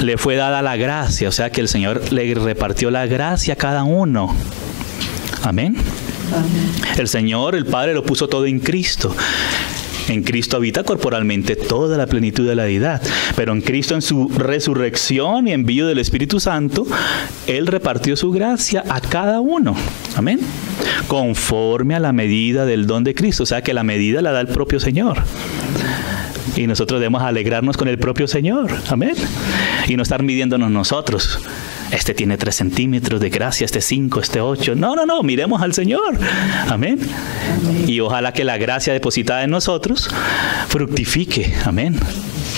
le fue dada la gracia, o sea que el Señor le repartió la gracia a cada uno. Amén. Amén. El Señor, el Padre, lo puso todo en Cristo. En Cristo habita corporalmente toda la plenitud de la deidad, pero en Cristo, en su resurrección y envío del Espíritu Santo, Él repartió su gracia a cada uno. Amén. Conforme a la medida del don de Cristo, o sea que la medida la da el propio Señor. Y nosotros debemos alegrarnos con el propio Señor. Amén. Y no estar midiéndonos nosotros. Este tiene 3 centímetros de gracia, este 5, este 8. No, miremos al Señor. Amén. Amén. Y ojalá que la gracia depositada en nosotros fructifique. Amén.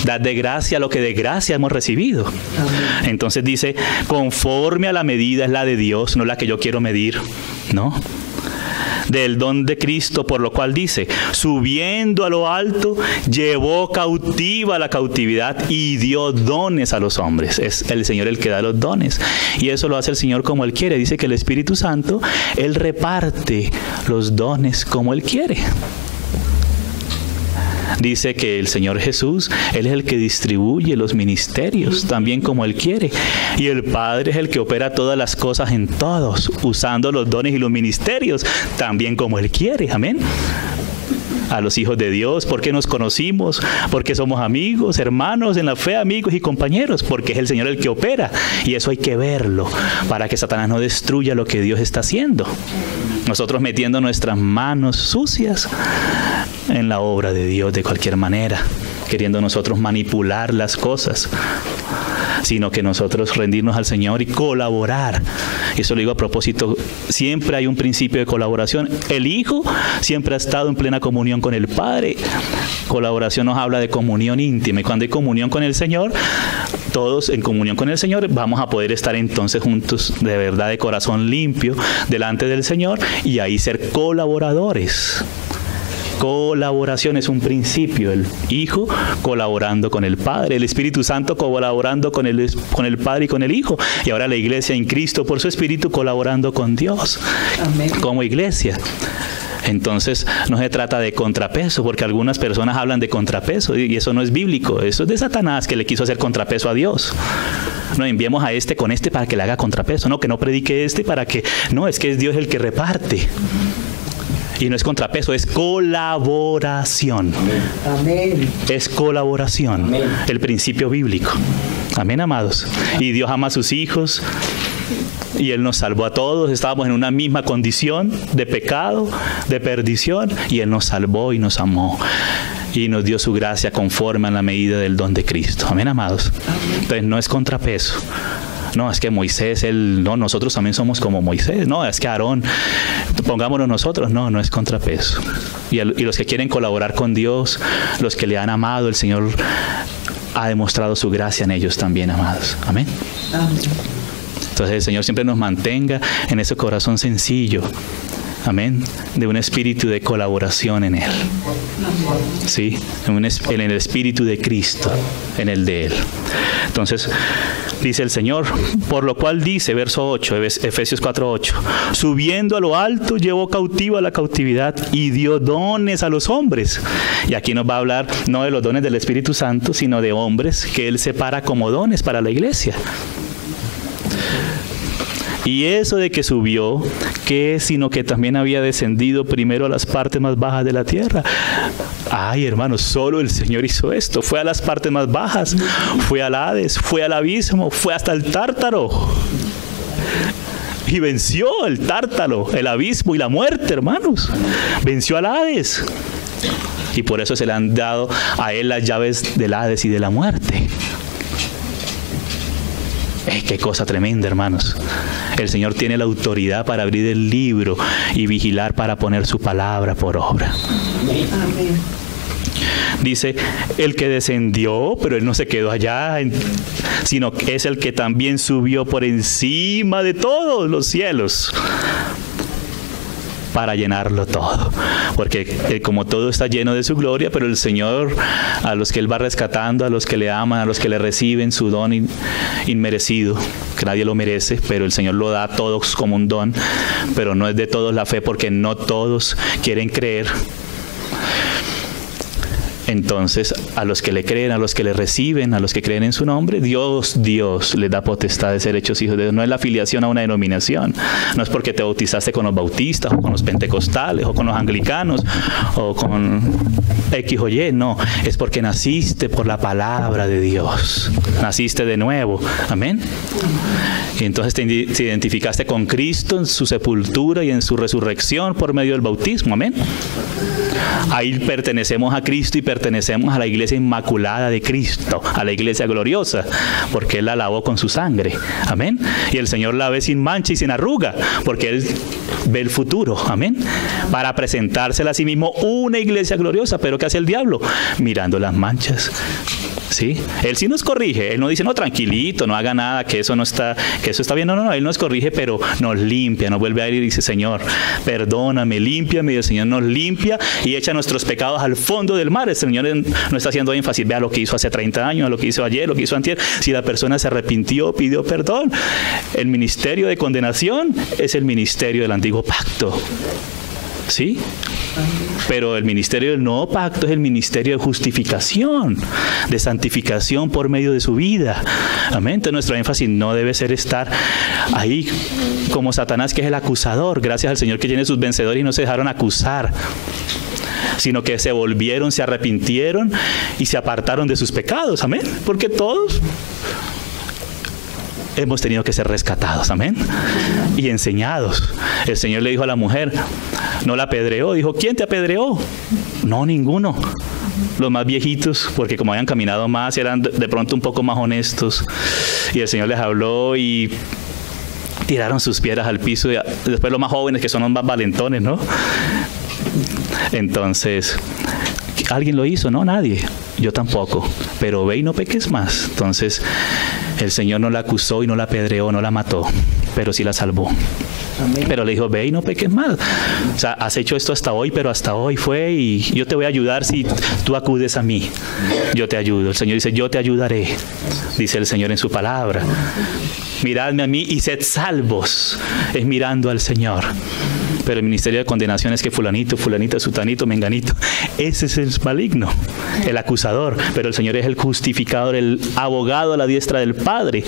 Dad de gracia lo que de gracia hemos recibido. Amén. Entonces dice, conforme a la medida es la de Dios, no la que yo quiero medir. ¿No? Del don de Cristo, por lo cual dice, subiendo a lo alto, llevó cautiva la cautividad y dio dones a los hombres. Es el Señor el que da los dones. Y eso lo hace el Señor como Él quiere. Dice que el Espíritu Santo, Él reparte los dones como Él quiere. Dice que el Señor Jesús, Él es el que distribuye los ministerios, también como Él quiere. Y el Padre es el que opera todas las cosas en todos, usando los dones y los ministerios, también como Él quiere. Amén. A los hijos de Dios, porque nos conocimos, porque somos amigos, hermanos en la fe, amigos y compañeros, porque es el Señor el que opera. Y eso hay que verlo, para que Satanás no destruya lo que Dios está haciendo. Nosotros metiendo nuestras manos sucias en la obra de Dios de cualquier manera, queriendo nosotros manipular las cosas, sino que nosotros rendirnos al Señor y colaborar. Eso lo digo a propósito, siempre hay un principio de colaboración. El Hijo siempre ha estado en plena comunión con el Padre. Colaboración nos habla de comunión íntima, y cuando hay comunión con el Señor, todos en comunión con el Señor, vamos a poder estar entonces juntos de verdad, de corazón limpio, delante del Señor, y ahí ser colaboradores. Colaboración es un principio, el Hijo colaborando con el Padre, el Espíritu Santo colaborando con el Padre y con el Hijo, y ahora la iglesia en Cristo por su Espíritu colaborando con Dios. Amén. Como iglesia. Entonces no se trata de contrapeso, porque algunas personas hablan de contrapeso y eso no es bíblico, eso es de Satanás, que le quiso hacer contrapeso a Dios. No, enviemos a este con este para que le haga contrapeso, no, que no predique este para que... No, es que es Dios el que reparte. Y no es contrapeso, es colaboración. Amén. Es colaboración. Amén. El principio bíblico. Amén, amados. Y Dios ama a sus hijos. Y Él nos salvó a todos. Estábamos en una misma condición de pecado, de perdición. Y Él nos salvó y nos amó. Y nos dio su gracia conforme a la medida del don de Cristo. Amén, amados. Amén. Entonces no es contrapeso. No, es que Moisés, no, nosotros también somos como Moisés. No, es que Aarón, pongámonos nosotros. No, no es contrapeso. Y los que quieren colaborar con Dios, los que le han amado, el Señor ha demostrado su gracia en ellos también, amados. Amén. Amén. Entonces el Señor siempre nos mantenga en ese corazón sencillo. Amén. De un espíritu de colaboración en Él. Sí, en el espíritu de Cristo, en el de Él. Entonces, dice el Señor, por lo cual dice, verso 8, Efesios 4:8, subiendo a lo alto, llevó cautiva la cautividad y dio dones a los hombres. Y aquí nos va a hablar no de los dones del Espíritu Santo, sino de hombres que Él separa como dones para la iglesia. Y eso de que subió, ¿qué es? Sino que también había descendido primero a las partes más bajas de la tierra. Ay, hermanos, solo el Señor hizo esto. Fue a las partes más bajas, fue al Hades, fue al abismo, fue hasta el Tártaro. Y venció el Tártaro, el abismo y la muerte, hermanos. Venció al Hades. Y por eso se le han dado a Él las llaves del Hades y de la muerte. Qué cosa tremenda, hermanos. El Señor tiene la autoridad para abrir el libro y vigilar para poner su palabra por obra. Amén. Dice, el que descendió, pero Él no se quedó allá, sino que es el que también subió por encima de todos los cielos. para llenarlo todo. Porque como todo está lleno de su gloria, pero el Señor, a los que Él va rescatando, a los que le aman, a los que le reciben su don inmerecido, que nadie lo merece, pero el Señor lo da a todos como un don, pero no es de todos la fe, porque no todos quieren creer. Entonces, a los que le creen, a los que le reciben, a los que creen en su nombre, Dios les da potestad de ser hechos hijos de Dios. No es la afiliación a una denominación. No es porque te bautizaste con los bautistas, o con los pentecostales, o con los anglicanos, o con X o Y. No, es porque naciste por la palabra de Dios. Naciste de nuevo. Amén. Y entonces te identificaste con Cristo en su sepultura y en su resurrección por medio del bautismo. Amén. Ahí pertenecemos a Cristo y pertenecemos a la iglesia inmaculada de Cristo, a la iglesia gloriosa, porque Él la lavó con su sangre. Amén. Y el Señor la ve sin mancha y sin arruga, porque Él ve el futuro. Amén. Para presentársela a sí mismo una iglesia gloriosa. Pero ¿qué hace el diablo? Mirando las manchas. ¿Sí? Él sí nos corrige. Él no dice, no, tranquilito, no haga nada, que eso está bien. No, Él nos corrige, pero nos limpia, nos vuelve a ir y dice, Señor, perdóname, límpiame. Y el Señor nos limpia y echa nuestros pecados al fondo del mar. El Señor no está haciendo énfasis, vea lo que hizo hace 30 años, lo que hizo ayer, lo que hizo antier. Si la persona se arrepintió, pidió perdón. El ministerio de condenación es el ministerio del antiguo pacto. ¿Sí? Pero el ministerio del nuevo pacto es el ministerio de justificación, de santificación por medio de su vida. Amén. Entonces nuestro énfasis no debe ser estar ahí como Satanás, que es el acusador. Gracias al Señor que tiene sus vencedores y no se dejaron acusar, sino que se volvieron, se arrepintieron y se apartaron de sus pecados. Amén. Porque todos hemos tenido que ser rescatados, amén, y enseñados. El Señor le dijo a la mujer, no la apedreó, dijo, ¿quién te apedreó? No, ninguno. Los más viejitos, porque como habían caminado más, eran de pronto un poco más honestos. Y el Señor les habló y tiraron sus piedras al piso. Y después los más jóvenes, que son los más valentones, ¿no? Entonces, ¿alguien lo hizo? No, nadie. Yo tampoco. Pero ve y no peques más. Entonces, el Señor no la acusó y no la apedreó, no la mató, pero sí la salvó. Amén. Pero le dijo, ve y no peques más. O sea, has hecho esto hasta hoy, pero hasta hoy fue, y yo te voy a ayudar si tú acudes a mí. Yo te ayudo. El Señor dice, yo te ayudaré, dice el Señor en su palabra. Miradme a mí y sed salvos. Es mirando al Señor. Pero el ministerio de condenación es que fulanito, fulanita, sutanito, menganito, ese es el maligno, el acusador. Pero el Señor es el justificador, el abogado a la diestra del Padre,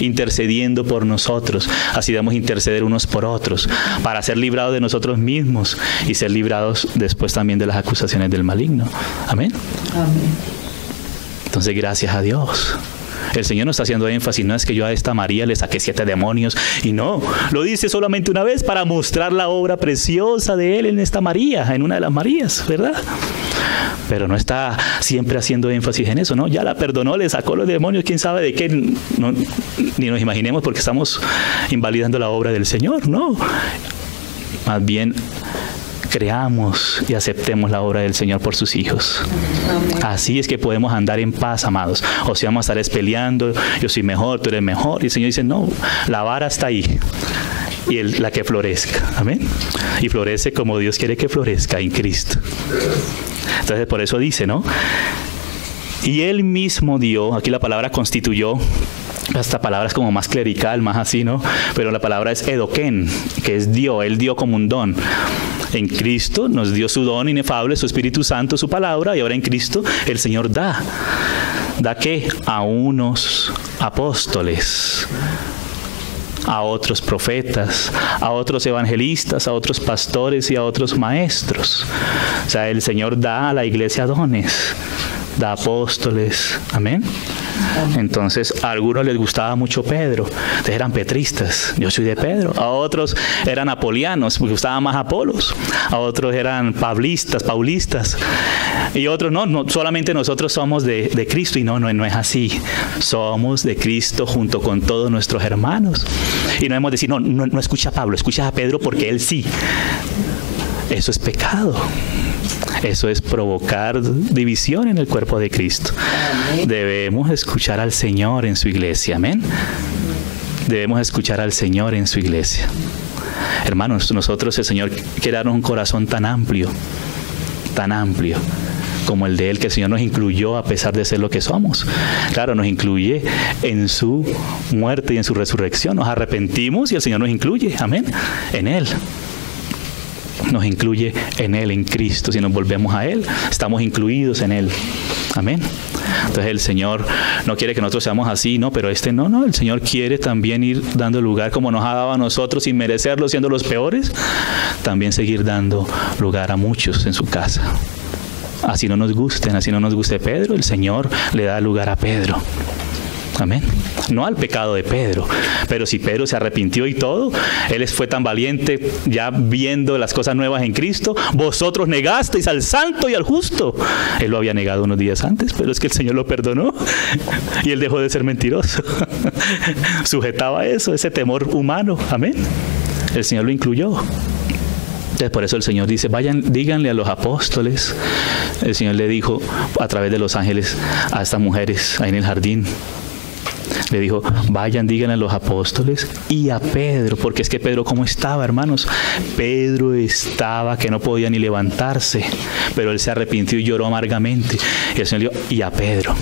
intercediendo por nosotros. Así debemos interceder unos por otros, para ser librados de nosotros mismos y ser librados después también de las acusaciones del maligno. Amén. Amén. Entonces, gracias a Dios. El Señor no está haciendo énfasis, no es que yo a esta María le saqué 7 demonios, y no, lo dice solamente una vez para mostrar la obra preciosa de Él en esta María, en una de las Marías, ¿verdad? Pero no está siempre haciendo énfasis en eso, ¿no? Ya la perdonó, le sacó los demonios, quién sabe de qué, no, ni nos imaginemos, porque estamos invalidando la obra del Señor, ¿no? Más bien, creamos y aceptemos la obra del Señor por sus hijos. Amén. Así es que podemos andar en paz, amados. O si vamos a estar peleando, yo soy mejor, tú eres mejor. Y el Señor dice, no, la vara está ahí. Y la que florezca. Amén. Y florece como Dios quiere que florezca, en Cristo. Entonces por eso dice, ¿no? Y Él mismo dio, aquí la palabra constituyó, esta palabra es como más clerical, más así, ¿no? Pero la palabra es edoken, que es dio. Él dio como un don. En Cristo nos dio su don inefable, su Espíritu Santo, su palabra, y ahora en Cristo el Señor da. ¿Da qué? A unos apóstoles, a otros profetas, a otros evangelistas, a otros pastores y a otros maestros. O sea, el Señor da a la iglesia dones, da apóstoles. Amén. Entonces a algunos les gustaba mucho Pedro, entonces eran petristas, yo soy de Pedro. A otros eran apolianos, me gustaba más Apolos. A otros eran paulistas. Y otros no, solamente nosotros somos de Cristo. Y no es así. Somos de Cristo junto con todos nuestros hermanos. Y no hemos de decir, no escucha a Pablo, escucha a Pedro porque él sí. Eso es pecado. Eso es provocar división en el cuerpo de Cristo. Amén. Debemos escuchar al Señor en su iglesia. Amén. Debemos escuchar al Señor en su iglesia. Hermanos, nosotros, el Señor quiere darnos un corazón tan amplio como el de Él, que el Señor nos incluyó a pesar de ser lo que somos. Claro, nos incluye en su muerte y en su resurrección. Nos arrepentimos y el Señor nos incluye, amén, en Él. Nos incluye en Él, en Cristo. Si nos volvemos a Él, estamos incluidos en Él. Amén. Entonces el Señor no quiere que nosotros seamos así, no, pero no, el Señor quiere también ir dando lugar, como nos ha dado a nosotros sin merecerlo, siendo los peores, también seguir dando lugar a muchos en su casa. Así no nos guste Pedro, el Señor le da lugar a Pedro. Amén. No al pecado de Pedro, pero si Pedro se arrepintió y todo, él fue tan valiente ya viendo las cosas nuevas en Cristo. Vosotros negasteis al santo y al justo. Él lo había negado unos días antes, pero es que el Señor lo perdonó y él dejó de ser mentiroso. Sujetaba eso, ese temor humano. Amén. El Señor lo incluyó. Entonces, por eso el Señor dice, vayan, díganle a los apóstoles. El Señor le dijo a través de los ángeles a estas mujeres ahí en el jardín. Le dijo, vayan, díganle a los apóstoles y a Pedro, porque es que Pedro, ¿cómo estaba, hermanos? Pedro estaba que no podía ni levantarse, pero él se arrepintió y lloró amargamente. Y el Señor dijo, y a Pedro.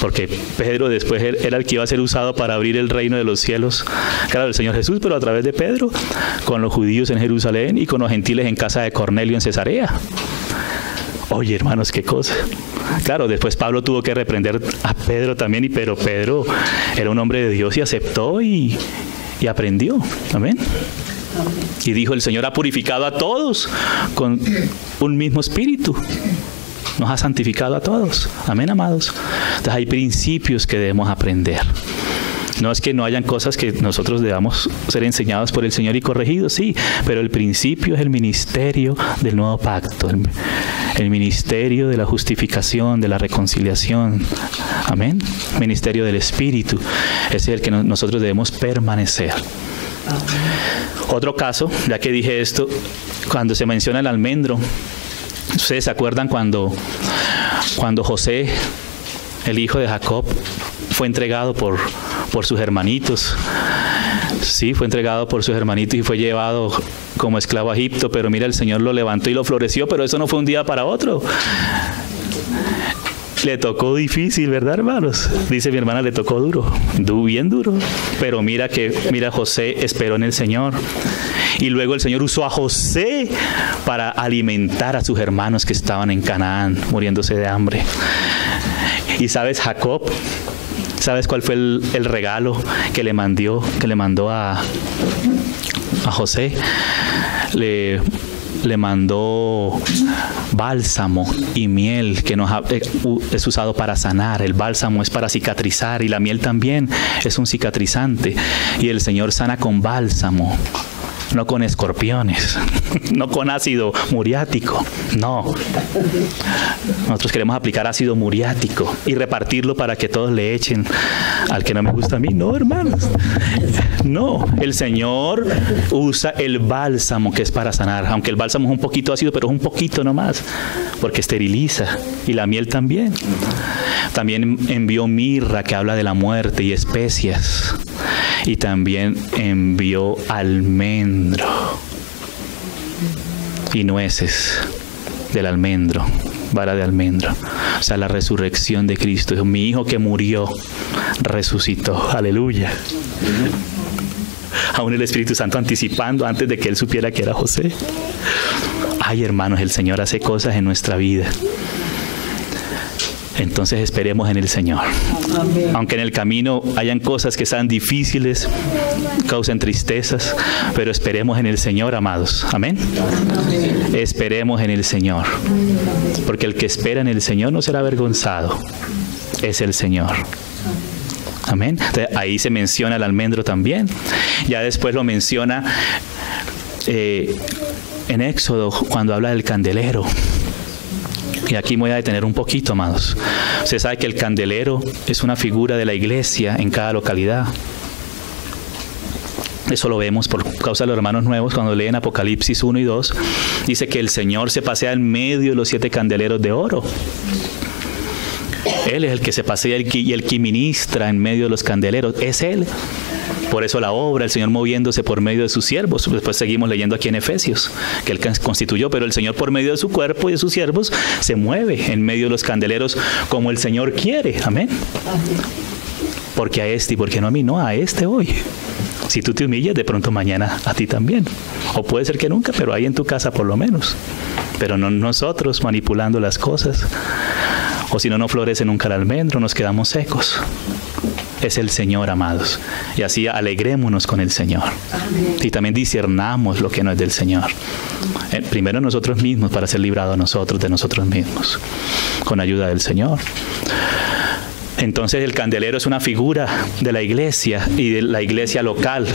Porque Pedro después era el que iba a ser usado para abrir el reino de los cielos. Claro, el Señor Jesús, pero a través de Pedro, con los judíos en Jerusalén y con los gentiles en casa de Cornelio en Cesarea. Oye, hermanos, qué cosa. Claro, después Pablo tuvo que reprender a Pedro también, pero Pedro era un hombre de Dios y aceptó y aprendió. Amén. Y dijo, el Señor ha purificado a todos con un mismo espíritu. Nos ha santificado a todos. Amén, amados. Entonces hay principios que debemos aprender. No es que no hayan cosas que nosotros debamos ser enseñados por el Señor y corregidos, sí, pero el principio es el ministerio del nuevo pacto, el ministerio de la justificación, de la reconciliación. Amén. Ministerio del Espíritu. Ese es el que nosotros debemos permanecer. Otro caso, ya que dije esto, cuando se menciona el almendro, ¿ustedes se acuerdan cuando José, el hijo de Jacob, fue entregado por sus hermanitos? Sí, fue entregado por sus hermanitos y fue llevado como esclavo a Egipto, pero mira, el Señor lo levantó y lo floreció, pero eso no fue un día para otro. Le tocó difícil, ¿verdad, hermanos? Dice mi hermana, le tocó duro, bien duro. Pero mira José esperó en el Señor. Y luego el Señor usó a José para alimentar a sus hermanos que estaban en Canaán, muriéndose de hambre. Y sabes, Jacob, ¿sabes cuál fue el regalo que le mandó a José? Le mandó bálsamo y miel, que es usado para sanar. El bálsamo es para cicatrizar y la miel también es un cicatrizante. Y el Señor sana con bálsamo, no con escorpiones, no con ácido muriático, no. Nosotros queremos aplicar ácido muriático y repartirlo para que todos le echen al que no me gusta a mí. No, hermanos. No, el Señor usa el bálsamo, que es para sanar, aunque el bálsamo es un poquito ácido, pero es un poquito nomás, porque esteriliza, y la miel también. También envió mirra, que habla de la muerte, y especias. Y también envió almendro y nueces del almendro, vara de almendro. O sea, la resurrección de Cristo. Dijo, mi hijo que murió, resucitó. Aleluya. Aún el Espíritu Santo anticipando antes de que él supiera que era José. Ay, hermanos, el Señor hace cosas en nuestra vida. Entonces esperemos en el Señor. Amén. Aunque en el camino hayan cosas que sean difíciles, causen tristezas, pero esperemos en el Señor, amados. Amén. Amén. Esperemos en el Señor. Porque el que espera en el Señor no será avergonzado. Es el Señor. Amén. Entonces, ahí se menciona el almendro también. Ya después lo menciona en Éxodo, cuando habla del candelero. Y aquí me voy a detener un poquito, amados. Usted sabe que el candelero es una figura de la iglesia en cada localidad. Eso lo vemos por causa de los hermanos nuevos cuando leen Apocalipsis 1 y 2. Dice que el Señor se pasea en medio de los 7 candeleros de oro. Él es el que se pasea y el que ministra en medio de los candeleros. Es Él. Por eso la obra, el Señor moviéndose por medio de sus siervos. Después seguimos leyendo aquí en Efesios, que Él constituyó, pero el Señor por medio de su cuerpo y de sus siervos se mueve en medio de los candeleros como el Señor quiere. Amén. Porque a este y porque no a mí, no, a este hoy. Si tú te humillas, de pronto mañana a ti también. O puede ser que nunca, pero ahí en tu casa por lo menos. Pero no nosotros manipulando las cosas. O si no, no florece nunca el almendro, nos quedamos secos. Es el Señor, amados. Y así alegrémonos con el Señor. Y también discernamos lo que no es del Señor. Primero nosotros mismos, para ser librados nosotros de nosotros mismos. Con ayuda del Señor. Entonces el candelero es una figura de la iglesia y de la iglesia local.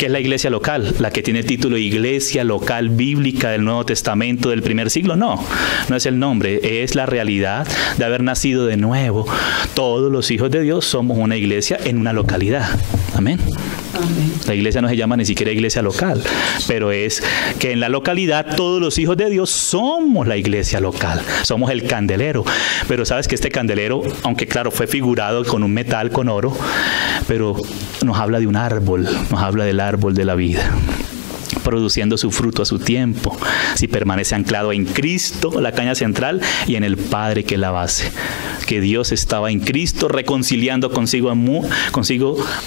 ¿Qué es la iglesia local? La que tiene el título Iglesia Local Bíblica del Nuevo Testamento del primer siglo. No es el nombre, es la realidad de haber nacido de nuevo. Todos los hijos de Dios somos una iglesia en una localidad. Amén. La iglesia no se llama ni siquiera iglesia local, pero es que en la localidad todos los hijos de Dios somos la iglesia local, somos el candelero. Pero sabes que este candelero, aunque claro fue figurado con un metal, con oro, pero nos habla de un árbol, nos habla del árbol de la vida, produciendo su fruto a su tiempo, si permanece anclado en Cristo, la caña central, y en el Padre, que es la base. Que Dios estaba en Cristo reconciliando consigo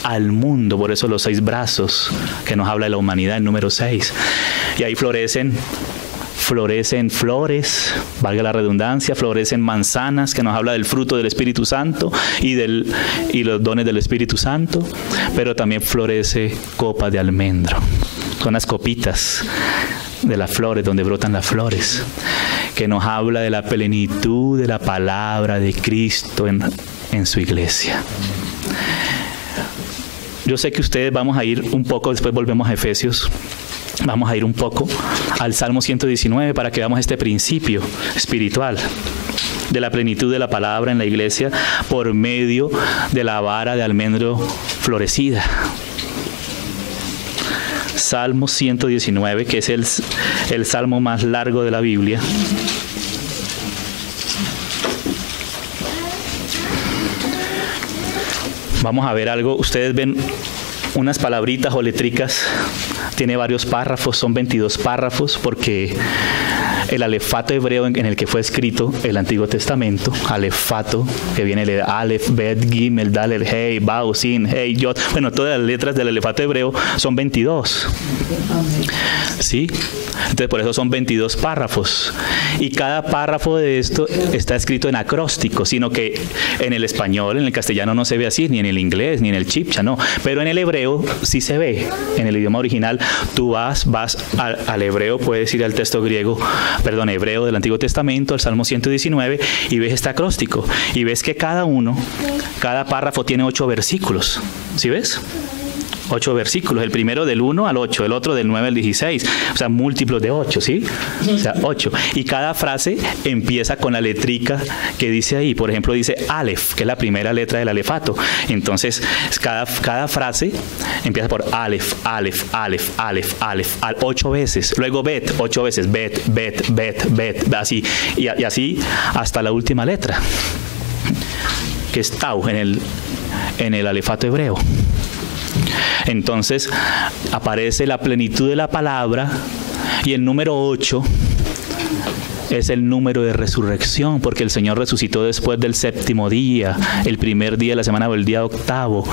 al mundo. Por eso los 6 brazos que nos habla de la humanidad, el número 6. Y ahí florecen flores, valga la redundancia, florecen manzanas, que nos habla del fruto del Espíritu Santo y los dones del Espíritu Santo, pero también florece copa de almendro. Son las copitas de las flores, donde brotan las flores, que nos habla de la plenitud de la palabra de Cristo en su iglesia. Yo sé que ustedes vamos a ir un poco, después volvemos a Efesios, vamos a ir un poco al Salmo 119 para que veamos este principio espiritual de la plenitud de la palabra en la iglesia por medio de la vara de almendro florecida. Salmo 119, que es el salmo más largo de la Biblia. Vamos a ver algo. Ustedes ven unas palabritas o letricas. Tiene varios párrafos, son 22 párrafos, porque el alefato hebreo en el que fue escrito el Antiguo Testamento, alefato, que viene de Aleph, Bet, Gimel, Dalel, Hey, Bau, Sin, Hey, Yod, bueno, todas las letras del alefato hebreo son 22. ¿Sí? Entonces por eso son 22 párrafos. Y cada párrafo de esto está escrito en acróstico, sino que en el español, en el castellano no se ve así, ni en el inglés, ni en el chibcha, no. Pero en el hebreo sí se ve. En el idioma original, tú vas al hebreo, puedes ir al texto hebreo del Antiguo Testamento, al Salmo 119, y ves este acróstico. Y ves que cada párrafo tiene 8 versículos. ¿Sí ves? 8 versículos, el primero del 1 al 8, el otro del 9 al 16, o sea, múltiplos de 8, ¿sí? O sea, 8. Y cada frase empieza con la letrica que dice ahí. Por ejemplo, dice Aleph, que es la primera letra del alefato. Entonces, cada frase empieza por Aleph, Aleph, Aleph, Aleph, Aleph, 8 veces. Luego Bet, 8 veces, Bet, Bet, Bet, Bet, así. Y así hasta la última letra, que es Tau en el alefato hebreo. Entonces aparece la plenitud de la palabra, y el número 8 es el número de resurrección, porque el Señor resucitó después del 7º día, el primer día de la semana o el día 8º.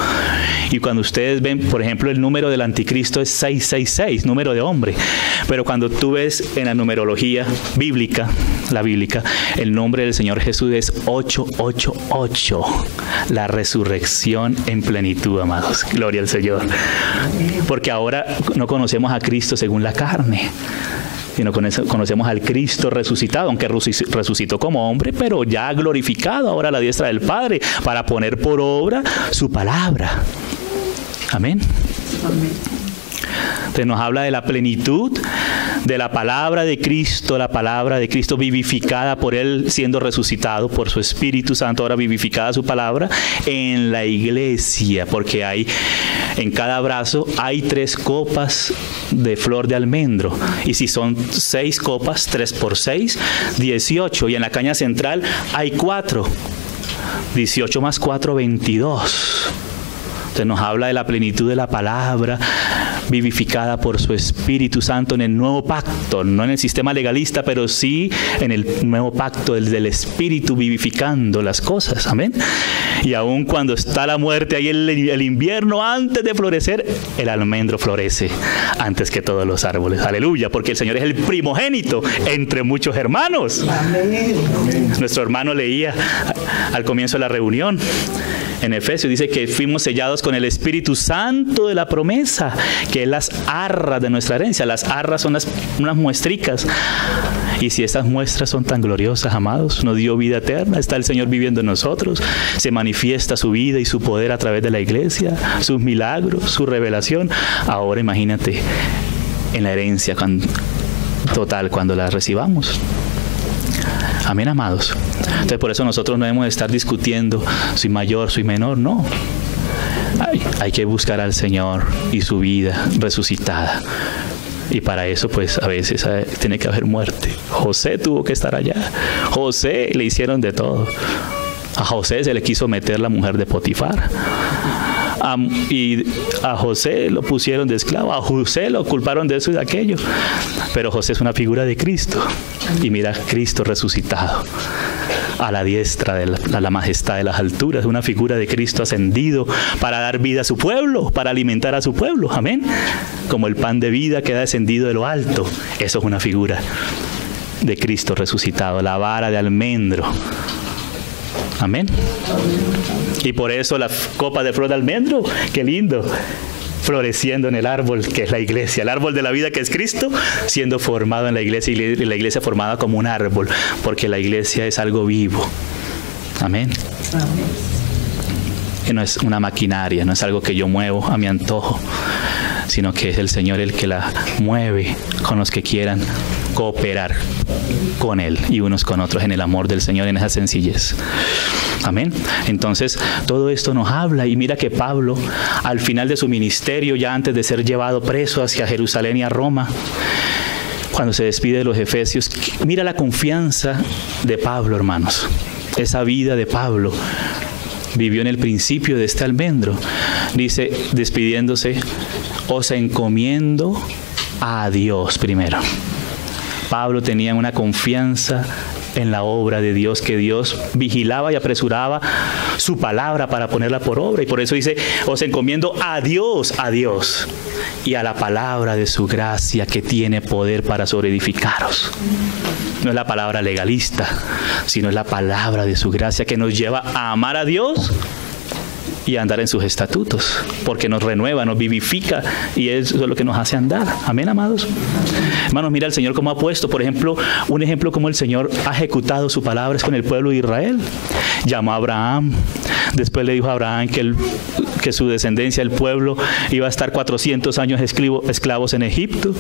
Y cuando ustedes ven, por ejemplo, el número del anticristo es 666, número de hombre. Pero cuando tú ves en la numerología bíblica, el nombre del Señor Jesús es 888. La resurrección en plenitud, amados. Gloria al Señor. Porque ahora no conocemos a Cristo según la carne, sino conocemos al Cristo resucitado, aunque resucitó como hombre, pero ya glorificado ahora a la diestra del Padre, para poner por obra su palabra. Amén. Amén. Entonces nos habla de la plenitud de la palabra de Cristo, vivificada por Él, siendo resucitado por su Espíritu Santo, ahora vivificada su palabra en la iglesia, porque en cada brazo hay 3 copas de flor de almendro, y si son 6 copas, 3 por 6, 18, y en la caña central hay 4, 18 más 4, 22. Entonces nos habla de la plenitud de la palabra, vivificada por su Espíritu Santo en el nuevo pacto, no en el sistema legalista, pero sí en el nuevo pacto del Espíritu vivificando las cosas, amén. Y aun cuando está la muerte ahí el invierno, antes de florecer, el almendro florece antes que todos los árboles, aleluya, porque el Señor es el primogénito entre muchos hermanos. Amén. Nuestro hermano leía al comienzo de la reunión en Efesios, dice que fuimos sellados con el Espíritu Santo de la promesa, que es las arras de nuestra herencia. Las arras son unas muestricas. Y si estas muestras son tan gloriosas, amados, nos dio vida eterna, está el Señor viviendo en nosotros, se manifiesta su vida y su poder a través de la iglesia, sus milagros, su revelación. Ahora imagínate en la herencia total cuando la recibamos. Amén, amados. Entonces por eso nosotros no debemos estar discutiendo soy mayor, soy menor, no. Hay que buscar al Señor y su vida resucitada. Y para eso pues a veces tiene que haber muerte. José tuvo que estar allá. José le hicieron de todo. A José se le quiso meter la mujer de Potifar. Y a José lo pusieron de esclavo, a José lo culparon de eso y de aquello, pero José es una figura de Cristo, y mira, Cristo resucitado a la diestra de la majestad de las alturas, una figura de Cristo ascendido para dar vida a su pueblo, para alimentar a su pueblo, amén, como el pan de vida que ha descendido de lo alto. Eso es una figura de Cristo resucitado, la vara de almendro. Amén. Y por eso la copa de flor de almendro, qué lindo, floreciendo en el árbol que es la iglesia, el árbol de la vida que es Cristo, siendo formado en la iglesia, y la iglesia formada como un árbol, porque la iglesia es algo vivo. Amén. Que no es una maquinaria, no es algo que yo muevo a mi antojo, sino que es el Señor el que la mueve con los que quieran cooperar con Él y unos con otros en el amor del Señor, en esa sencillez. Amén. Entonces, todo esto nos habla, y mira que Pablo, al final de su ministerio, ya antes de ser llevado preso hacia Jerusalén y a Roma, cuando se despide de los efesios, mira la confianza de Pablo, hermanos. Esa vida de Pablo vivió en el principio de este almendro. Dice, despidiéndose, os encomiendo a Dios primero. Pablo tenía una confianza en la obra de Dios, que Dios vigilaba y apresuraba su palabra para ponerla por obra, y por eso dice, os encomiendo a Dios, y a la palabra de su gracia que tiene poder para sobreedificaros. No es la palabra legalista, sino es la palabra de su gracia que nos lleva a amar a Dios y a andar en sus estatutos, porque nos renueva, nos vivifica, y eso es lo que nos hace andar. Amén, amados. Hermanos, mira el Señor cómo ha puesto, por ejemplo, un ejemplo como el Señor ha ejecutado su palabra con el pueblo de Israel. Llamó a Abraham, después le dijo a Abraham que su descendencia, el pueblo, iba a estar 400 años esclavos en Egipto.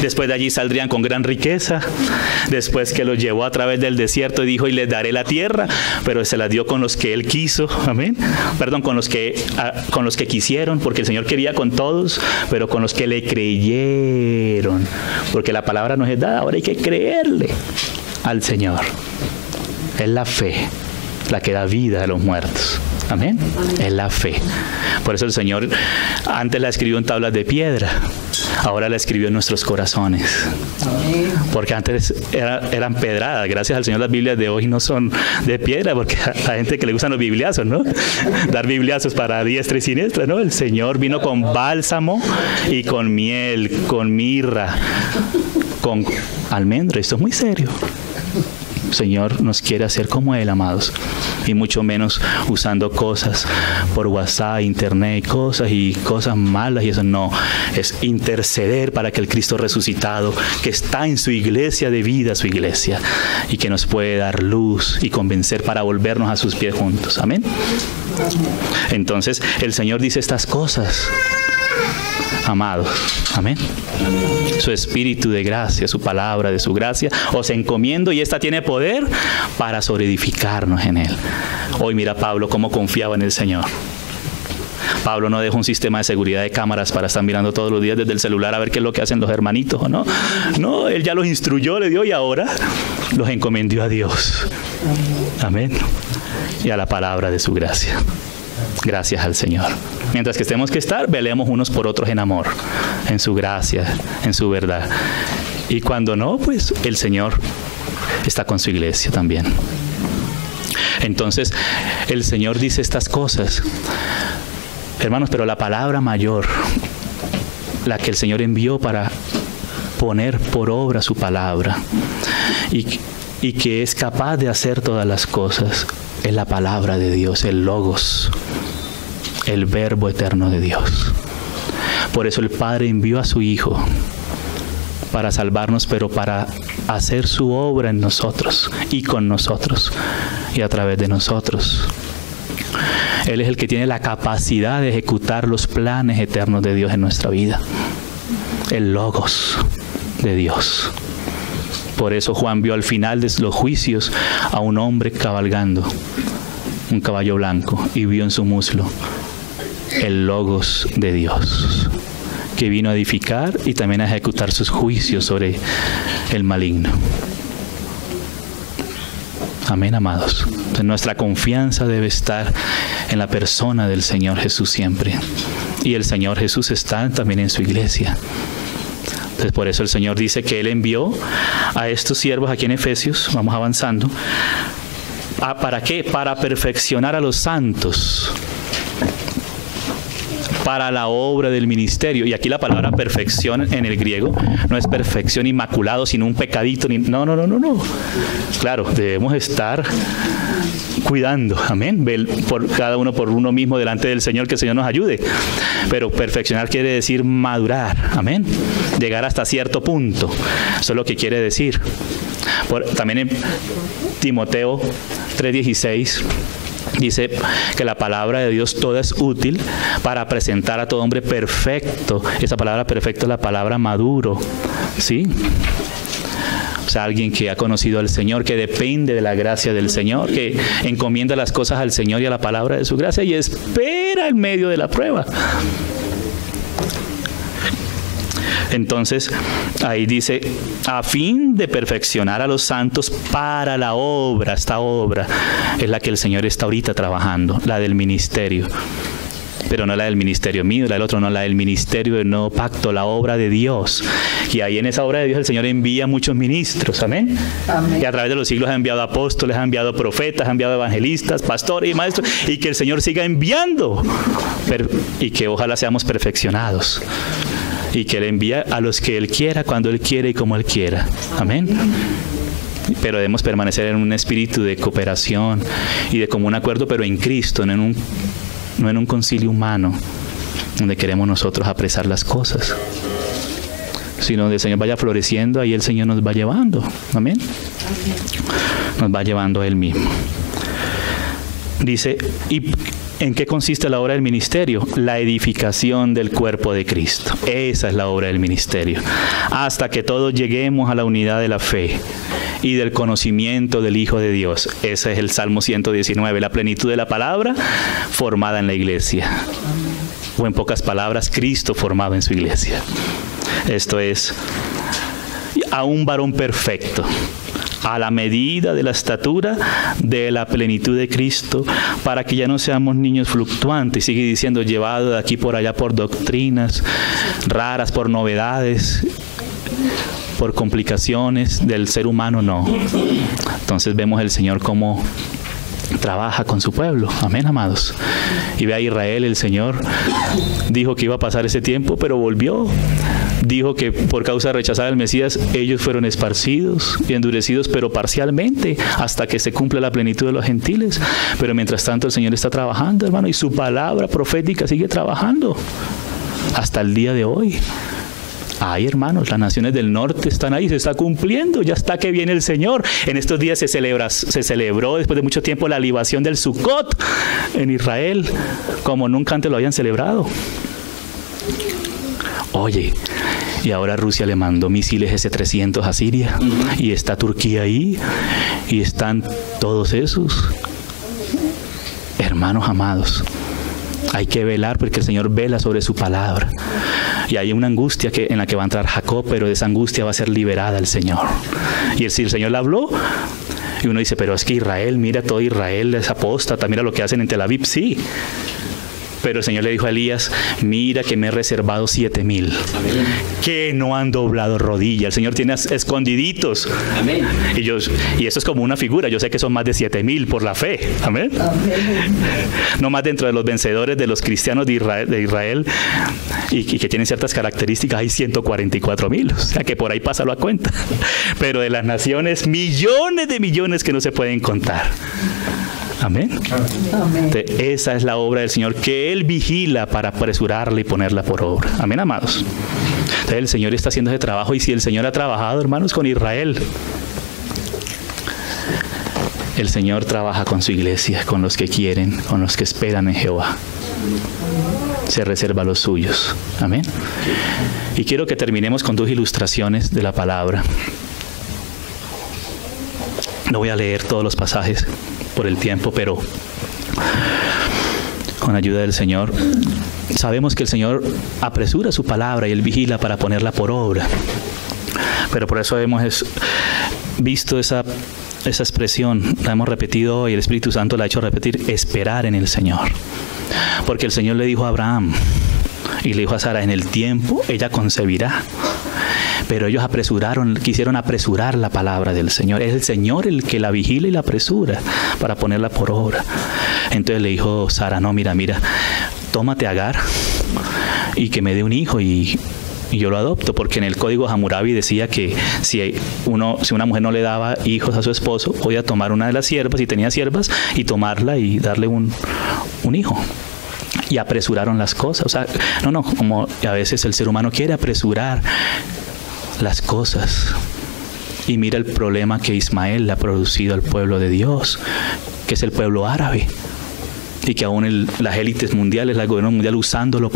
Después de allí saldrían con gran riqueza. Después que los llevó a través del desierto y dijo, y les daré la tierra, pero se la dio con los que Él quiso. Amén. Perdón, con los que quisieron, porque el Señor quería con todos, pero con los que le creyeron, porque la palabra nos es dada, ahora hay que creerle al Señor. Es la fe la que da vida a los muertos. Amén. Es la fe. Por eso el Señor antes la escribió en tablas de piedra, ahora la escribió en nuestros corazones. Porque antes eran pedradas. Gracias al Señor las Biblias de hoy no son de piedra, porque hay gente que le gustan los bibliazos, ¿no? Dar bibliazos para diestra y siniestra, ¿no? El Señor vino con bálsamo y con miel, con mirra, con almendro. Esto es muy serio. El Señor nos quiere hacer como Él, amados, y mucho menos usando cosas por WhatsApp, internet, y cosas malas, y eso no. Es interceder para que el Cristo resucitado, que está en su iglesia de vida, su iglesia, y que nos puede dar luz y convencer para volvernos a sus pies juntos. Amén. Entonces el Señor dice estas cosas, amados. Amén. Su espíritu de gracia, su palabra de su gracia, os encomiendo, y esta tiene poder para sobreedificarnos en Él. Hoy mira Pablo cómo confiaba en el Señor. Pablo no dejó un sistema de seguridad de cámaras para estar mirando todos los días desde el celular a ver qué es lo que hacen los hermanitos, ¿o no? No, él ya los instruyó, le dio, y ahora los encomendó a Dios. Amén. Y a la palabra de su gracia. Gracias al Señor. Mientras que estemos que estar, velemos unos por otros en amor, en su gracia, en su verdad. Y cuando no, pues el Señor está con su iglesia también. Entonces, el Señor dice estas cosas. Hermanos, pero la palabra mayor, la que el Señor envió para poner por obra su palabra y que es capaz de hacer todas las cosas, es la palabra de Dios, el Logos, el Verbo eterno de Dios. Por eso el Padre envió a su Hijo para salvarnos, pero para hacer su obra en nosotros y con nosotros y a través de nosotros. Él es el que tiene la capacidad de ejecutar los planes eternos de Dios en nuestra vida. El Logos de Dios. Por eso Juan vio al final de los juicios a un hombre cabalgando un caballo blanco y vio en su muslo el Logos de Dios, que vino a edificar y también a ejecutar sus juicios sobre el maligno. Amén, amados. Entonces, nuestra confianza debe estar en la persona del Señor Jesús siempre. Y el Señor Jesús está también en su iglesia. Entonces, por eso el Señor dice que Él envió a estos siervos aquí en Efesios, vamos avanzando. ¿Para qué? Para perfeccionar a los santos, para la obra del ministerio. Y aquí la palabra perfección en el griego no es perfección inmaculado, sino un pecadito. No. Claro, debemos estar cuidando, amén, por cada uno por uno mismo delante del Señor, que el Señor nos ayude. Pero perfeccionar quiere decir madurar, amén, llegar hasta cierto punto. Eso es lo que quiere decir. También en Timoteo 3:16 dice que la palabra de Dios toda es útil para presentar a todo hombre perfecto. Esa palabra perfecto es la palabra maduro, ¿sí? O sea, alguien que ha conocido al Señor, que depende de la gracia del Señor, que encomienda las cosas al Señor y a la palabra de su gracia y espera en medio de la prueba. Entonces, ahí dice, a fin de perfeccionar a los santos para la obra. Esta obra es la que el Señor está ahorita trabajando, la del ministerio. Pero no la del ministerio mío, la del otro, no, la del ministerio del nuevo pacto, la obra de Dios. Y ahí en esa obra de Dios el Señor envía muchos ministros, amén. Y a través de los siglos ha enviado apóstoles, ha enviado profetas, ha enviado evangelistas, pastores y maestros, y que el Señor siga enviando, y que ojalá seamos perfeccionados. Y que Él envía a los que Él quiera, cuando Él quiera y como Él quiera. Amén. Pero debemos permanecer en un espíritu de cooperación y de común acuerdo, pero en Cristo, no en un concilio humano, donde queremos nosotros apresar las cosas. Sino donde el Señor vaya floreciendo, ahí el Señor nos va llevando. Amén. Nos va llevando a Él mismo. Dice, ¿y en qué consiste la obra del ministerio? La edificación del cuerpo de Cristo. Esa es la obra del ministerio. Hasta que todos lleguemos a la unidad de la fe y del conocimiento del Hijo de Dios. Ese es el Salmo 119, la plenitud de la palabra formada en la iglesia. O en pocas palabras, Cristo formado en su iglesia. Esto es, a un varón perfecto, a la medida de la estatura de la plenitud de Cristo, para que ya no seamos niños fluctuantes. Sigue diciendo, llevado de aquí por allá por doctrinas raras, por novedades, por complicaciones del ser humano, no. Entonces vemos el Señor cómo trabaja con su pueblo. Amén, amados. Y ve a Israel, el Señor dijo que iba a pasar ese tiempo, pero volvió. Dijo que por causa de rechazar al Mesías, ellos fueron esparcidos y endurecidos, pero parcialmente, hasta que se cumpla la plenitud de los gentiles. Pero mientras tanto el Señor está trabajando, hermano, y su palabra profética sigue trabajando hasta el día de hoy. Ay, hermanos, las naciones del norte están ahí, se está cumpliendo, ya está que viene el Señor. En estos días se celebró después de mucho tiempo la libación del Sukkot en Israel, como nunca antes lo habían celebrado. Oye, y ahora Rusia le mandó misiles S-300 a Siria, y está Turquía ahí, y están todos esos. Hermanos amados, hay que velar porque el Señor vela sobre su palabra. Y hay una angustia en la que va a entrar Jacob, pero de esa angustia va a ser liberada el Señor. Y si el Señor le habló, Y uno dice, pero es que Israel, mira, todo Israel es apóstata, mira lo que hacen en Tel Aviv. Sí. Pero el Señor le dijo a Elías, mira que me he reservado 7,000 que no han doblado rodilla. El Señor tiene escondiditos. Amén. Y eso es como una figura. Yo sé que son más de 7,000 por la fe. Amén. Amén. No más dentro de los vencedores de los cristianos de Israel y que tienen ciertas características, hay 144,000. O sea que por ahí pasa la cuenta. Pero de las naciones, millones de millones que no se pueden contar. Amén. Amén. Esa es la obra del Señor, que Él vigila para apresurarla y ponerla por obra. Amén, amados. Entonces el Señor está haciendo ese trabajo, y si el Señor ha trabajado, hermanos, con Israel, el Señor trabaja con su iglesia, con los que quieren, con los que esperan en Jehová. Se reserva a los suyos. Amén. Y quiero que terminemos con 2 ilustraciones de la palabra. No voy a leer todos los pasajes por el tiempo, pero con ayuda del Señor, sabemos que el Señor apresura su palabra y Él vigila para ponerla por obra. Pero por eso hemos visto esa expresión, la hemos repetido hoy, el Espíritu Santo la ha hecho repetir, esperar en el Señor. Porque el Señor le dijo a Abraham y le dijo a Sara, en el tiempo ella concebirá. Pero ellos quisieron apresurar la palabra del Señor. Es el Señor el que la vigila y la apresura para ponerla por obra. Entonces le dijo Sara, no, mira, tómate a Agar y que me dé un hijo y yo lo adopto, porque en el código Hammurabi decía que si una mujer no le daba hijos a su esposo, podía tomar una de las siervas, si tenía siervas, y tomarla y darle un hijo. Y apresuraron las cosas. O sea, como a veces el ser humano quiere apresurar las cosas. Y mira el problema que Ismael le ha producido al pueblo de Dios, que es el pueblo árabe, y que aún las élites mundiales, el gobierno mundial, usándolo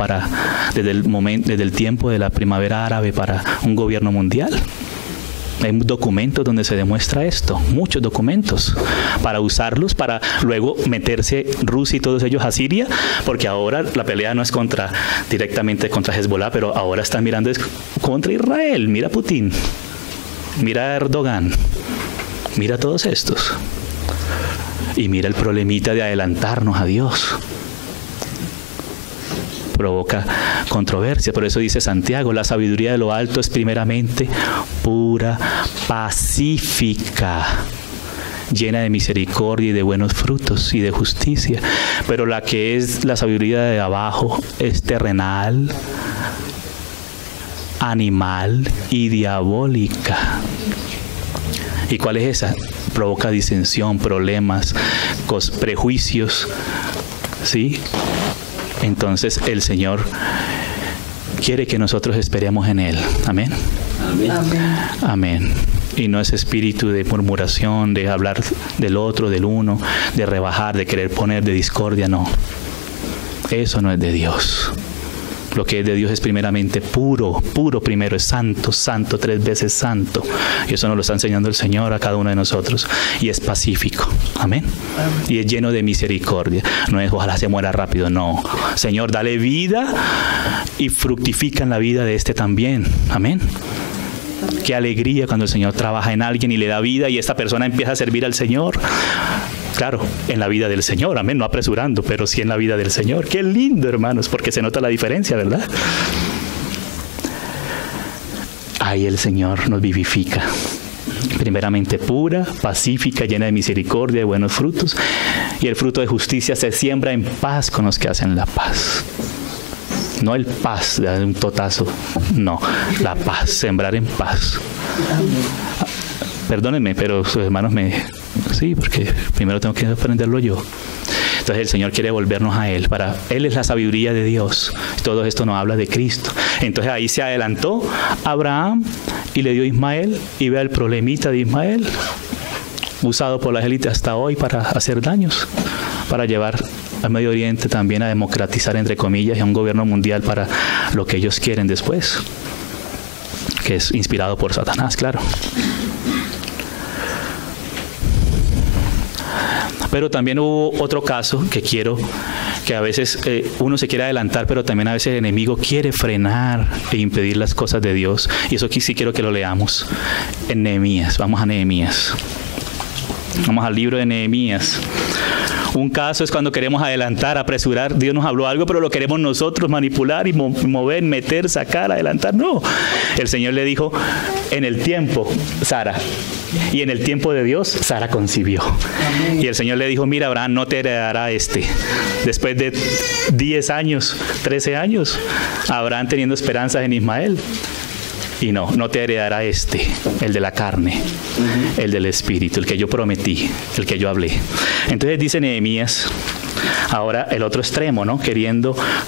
desde el tiempo de la primavera árabe para un gobierno mundial. Hay documentos donde se demuestra esto, muchos documentos, para usarlos para luego meterse Rusia y todos ellos a Siria, porque ahora la pelea no es directamente contra Hezbollah, pero ahora están mirando contra Israel. Mira a Putin, mira a Erdogan, mira a todos estos. Y mira el problemita de adelantarnos a Dios. Provoca controversia. Por eso dice Santiago, la sabiduría de lo alto es primeramente pura, pacífica, llena de misericordia y de buenos frutos y de justicia. Pero la que es la sabiduría de abajo es terrenal, animal y diabólica. ¿Y cuál es esa? Provoca disensión, problemas, prejuicios, ¿sí? Entonces el Señor quiere que nosotros esperemos en Él. Amén. Amén. Amén. Amén. Y no es espíritu de murmuración, de hablar del otro, del uno, de rebajar, de querer poner, de discordia, no. Eso no es de Dios. Lo que es de Dios es primeramente puro, puro primero, es santo, santo, 3 veces santo. Y eso nos lo está enseñando el Señor a cada uno de nosotros. Y es pacífico. Amén. Y es lleno de misericordia. No es ojalá se muera rápido, no. Señor, dale vida y fructifica en la vida de este también. Amén. Qué alegría cuando el Señor trabaja en alguien y le da vida y esta persona empieza a servir al Señor. Claro, en la vida del Señor, amén, no apresurando, pero sí en la vida del Señor. Qué lindo, hermanos, porque se nota la diferencia, ¿verdad? Ahí el Señor nos vivifica. Primeramente pura, pacífica, llena de misericordia, de buenos frutos. Y el fruto de justicia se siembra en paz con los que hacen la paz. No el paz de un totazo, no, la paz, sembrar en paz. Perdónenme, pero sus hermanos sí, porque primero tengo que aprenderlo yo. Entonces el Señor quiere volvernos a Él. Él es la sabiduría de Dios. Todo esto nos habla de Cristo. Entonces ahí se adelantó Abraham y le dio a Ismael. Y vea el problemita de Ismael, usado por las élites hasta hoy para hacer daños, para llevar al Medio Oriente también a democratizar, entre comillas, y a un gobierno mundial para lo que ellos quieren después, que es inspirado por Satanás, claro. Pero también hubo otro caso que a veces uno se quiere adelantar, pero también a veces el enemigo quiere frenar e impedir las cosas de Dios. Y eso aquí sí quiero que lo leamos en Nehemías. Vamos a Nehemías. Vamos al libro de Nehemías. Un caso es cuando queremos adelantar, apresurar. Dios nos habló algo, pero lo queremos nosotros manipular y mover, meter, sacar, adelantar. No. El Señor le dijo, en el tiempo, Sara. Y en el tiempo de Dios, Sara concibió. Amén. Y el Señor le dijo, mira, Abraham, no te heredará Después de 10 años, 13 años, Abraham teniendo esperanzas en Ismael. Y no te heredará el de la carne, el del espíritu, el que yo prometí, el que yo hablé. Entonces dice Nehemías, ahora el otro extremo, ¿no?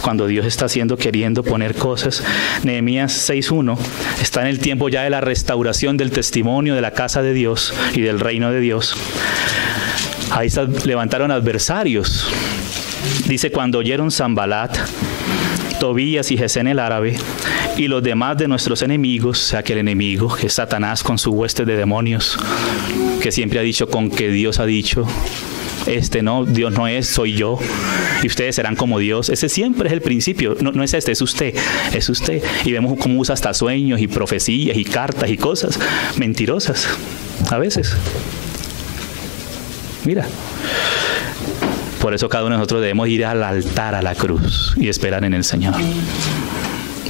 Cuando Dios está queriendo poner cosas. Nehemías 6:1 está en el tiempo ya de la restauración del testimonio de la casa de Dios y del reino de Dios. Ahí se levantaron adversarios. Dice, cuando oyeron Sanbalat, Tobías y Gesén el árabe y los demás de nuestros enemigos, o sea que el enemigo, que es Satanás con su hueste de demonios, que siempre ha dicho con que Dios ha dicho, no, Dios no es, soy yo, y ustedes serán como Dios. Ese siempre es el principio, no es es usted. Y vemos cómo usa hasta sueños y profecías y cartas y cosas mentirosas, a veces. Mira. Por eso cada uno de nosotros debemos ir al altar, a la cruz, y esperar en el Señor.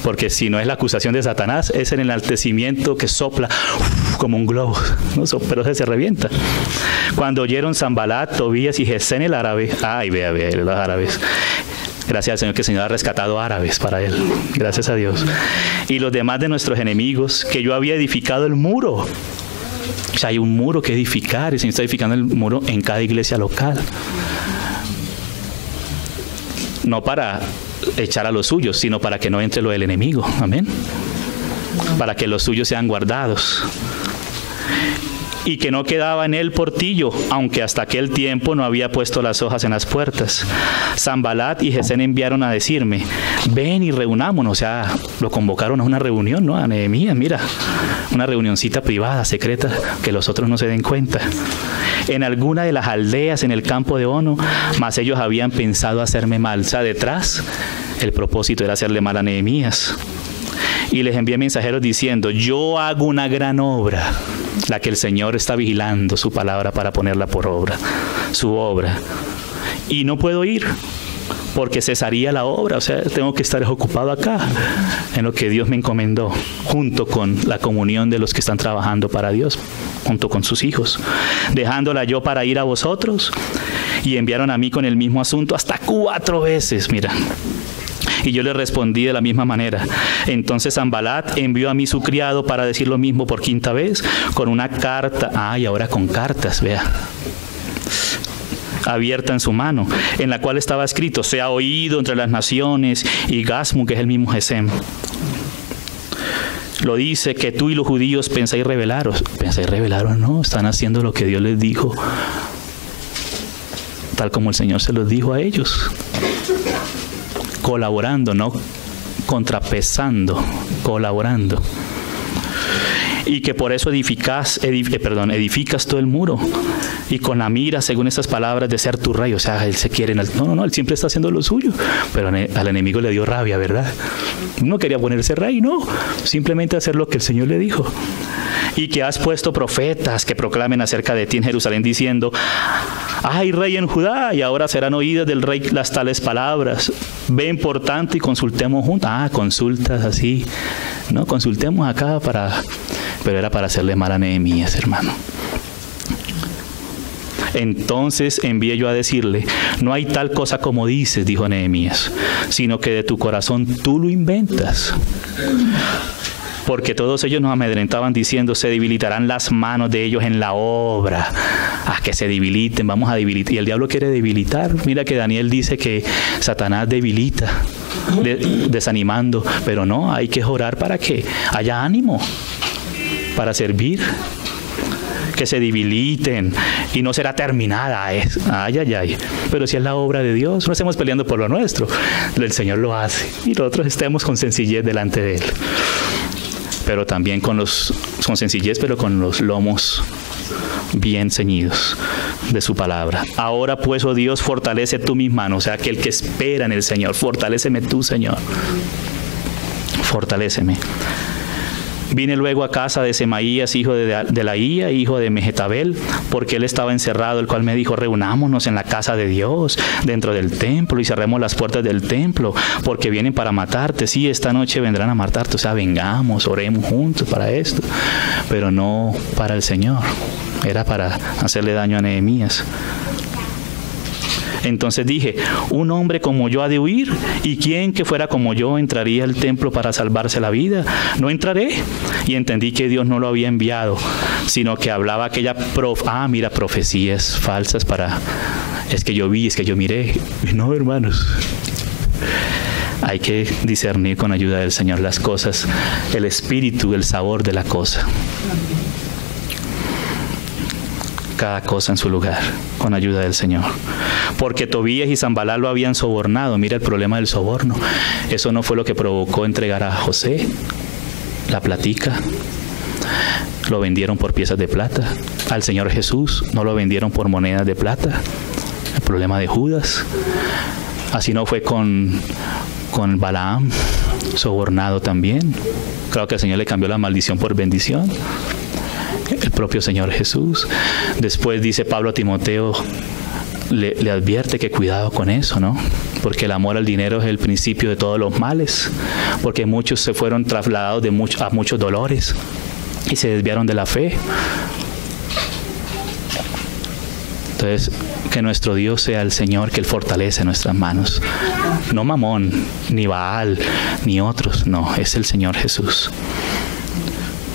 Porque si no es la acusación de Satanás, es el enaltecimiento que sopla como un globo, ¿no? Pero se revienta. Cuando oyeron Sanbalat, Tobías y Gesén el árabe, vea los árabes. Gracias al Señor que el Señor ha rescatado árabes para él. Gracias a Dios. Y los demás de nuestros enemigos, que yo había edificado el muro. O sea, hay un muro que edificar. El Señor está edificando el muro en cada iglesia local. No para echar a los suyos, sino para que no entre lo del enemigo. Amén. Para que los suyos sean guardados. Y que no quedaba en él portillo, aunque hasta aquel tiempo no había puesto las hojas en las puertas. Sanbalat y Gesén enviaron a decirme, ven y reunámonos. O sea, lo convocaron a una reunión, ¿no? A Nehemías, mira, una reunioncita privada, secreta, que los otros no se den cuenta. En alguna de las aldeas en el campo de Ono, mas ellos habían pensado hacerme mal. O sea, detrás, el propósito era hacerle mal a Nehemías. Y les envié mensajeros diciendo, yo hago una gran obra, la que el Señor está vigilando su palabra para ponerla por obra, su obra. Y no puedo ir, porque cesaría la obra. O sea, tengo que estar ocupado acá, en lo que Dios me encomendó, junto con la comunión de los que están trabajando para Dios, junto con sus hijos. Dejándola yo para ir a vosotros, y enviaron a mí con el mismo asunto hasta 4 veces, mira. Y yo le respondí de la misma manera. Entonces Sanbalat envió a mí su criado para decir lo mismo por 5ª vez, con una carta, y ahora con cartas, vea, abierta en su mano, en la cual estaba escrito, sea oído entre las naciones, y Gasmu, que es el mismo Gesén, lo dice, que tú y los judíos pensáis rebelaros. ¿Pensáis rebelaros? No, están haciendo lo que Dios les dijo, tal como el Señor se los dijo a ellos. Colaborando, no contrapesando, colaborando. Y que por eso edificas todo el muro, y con la mira, según estas palabras, de ser tu rey. O sea, él se quiere, no, él siempre está haciendo lo suyo, pero al enemigo le dio rabia, ¿verdad? No quería ponerse rey, no, simplemente hacer lo que el Señor le dijo. Y que has puesto profetas que proclamen acerca de ti en Jerusalén, diciendo, hay rey en Judá, y ahora serán oídas del rey las tales palabras. Ven por tanto y consultemos juntos. Consultas así, ¿no? Consultemos acá pero era para hacerle mal a Nehemías, hermano. Entonces envié yo a decirle, no hay tal cosa como dices, dijo Nehemías, sino que de tu corazón tú lo inventas. Porque todos ellos nos amedrentaban diciendo, se debilitarán las manos de ellos en la obra. Que se debiliten, vamos a debilitar. Y el diablo quiere debilitar. Mira que Daniel dice que Satanás debilita, desanimando. Pero no, hay que orar para que haya ánimo, para servir. Que se debiliten y no será terminada. Pero si es la obra de Dios, no estemos peleando por lo nuestro. El Señor lo hace y nosotros estemos con sencillez delante de Él. Pero también con sencillez, pero con los lomos bien ceñidos de su palabra. Ahora pues, oh Dios, fortalece tú mis manos. O sea, aquel que espera en el Señor, fortaléceme tú, Señor. Fortaléceme. Vine luego a casa de Semaías, hijo de Laía, hijo de Mehetabel, porque él estaba encerrado, el cual me dijo, reunámonos en la casa de Dios, dentro del templo, y cerremos las puertas del templo, porque vienen para matarte. Sí, esta noche vendrán a matarte, o sea, vengamos, oremos juntos para esto, pero no para el Señor, era para hacerle daño a Nehemías. Entonces dije, un hombre como yo ha de huir, y quién que fuera como yo entraría al templo para salvarse la vida. No entraré. Y entendí que Dios no lo había enviado, sino que hablaba aquella profecías falsas es que yo vi, es que yo miré. No, hermanos, hay que discernir con ayuda del Señor las cosas, el espíritu, el sabor de la cosa. Cada cosa en su lugar, con ayuda del Señor. Porque Tobías y Sanballat lo habían sobornado. Mira el problema del soborno. Eso no fue lo que provocó entregar a José, la platica. Lo vendieron por piezas de plata. Al Señor Jesús no lo vendieron por monedas de plata. El problema de Judas. Así no fue con Balaam, sobornado también. Claro que el Señor le cambió la maldición por bendición. El propio Señor Jesús. Después dice Pablo a Timoteo, le advierte que cuidado con eso, ¿no? Porque el amor al dinero es el principio de todos los males, porque muchos se fueron trasladados a muchos dolores y se desviaron de la fe. Entonces, que nuestro Dios sea el Señor, que Él fortalece nuestras manos. No Mamón, ni Baal, ni otros, no, es el Señor Jesús.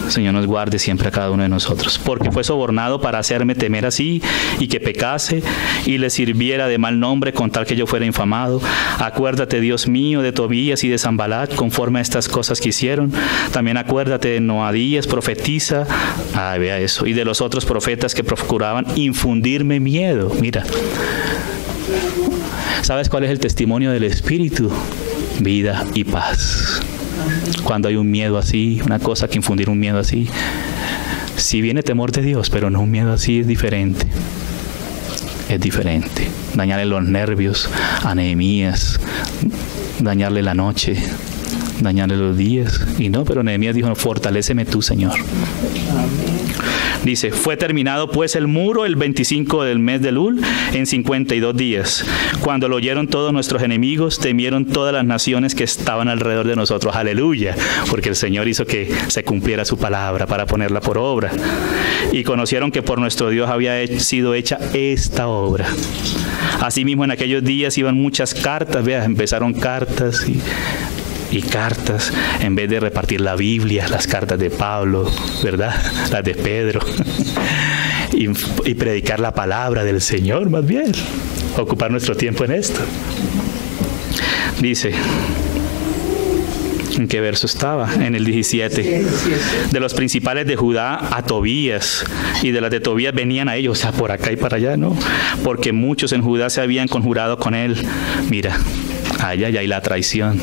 Señor nos guarde siempre a cada uno de nosotros, porque fue sobornado para hacerme temer así y que pecase y le sirviera de mal nombre con tal que yo fuera infamado. Acuérdate, Dios mío, de Tobías y de Sanballat conforme a estas cosas que hicieron. También acuérdate de Noadías, profetiza, vea eso, y de los otros profetas que procuraban infundirme miedo. Mira, ¿sabes cuál es el testimonio del Espíritu? Vida y paz. Cuando hay un miedo así, una cosa que infundir un miedo así, si viene temor de Dios, pero no un miedo así, es diferente. Es diferente. Dañarle los nervios a Nehemías, dañarle la noche, dañarle los días. Y no, pero Nehemías dijo, fortaléceme tú, Señor. Dice, fue terminado pues el muro el 25 del mes de Elul en 52 días. Cuando lo oyeron todos nuestros enemigos, temieron todas las naciones que estaban alrededor de nosotros. Aleluya, porque el Señor hizo que se cumpliera su palabra para ponerla por obra. Y conocieron que por nuestro Dios había sido hecha esta obra. Asimismo, en aquellos días iban muchas cartas, vea, empezaron cartas y cartas, en vez de repartir la Biblia, las cartas de Pablo, ¿verdad? Las de Pedro, y predicar la palabra del Señor, más bien, ocupar nuestro tiempo en esto. Dice, ¿en qué verso estaba? En el 17. De los principales de Judá a Tobías, y de las de Tobías venían a ellos, o sea, por acá y para allá, ¿no? Porque muchos en Judá se habían conjurado con él. Mira, allá hay la traición.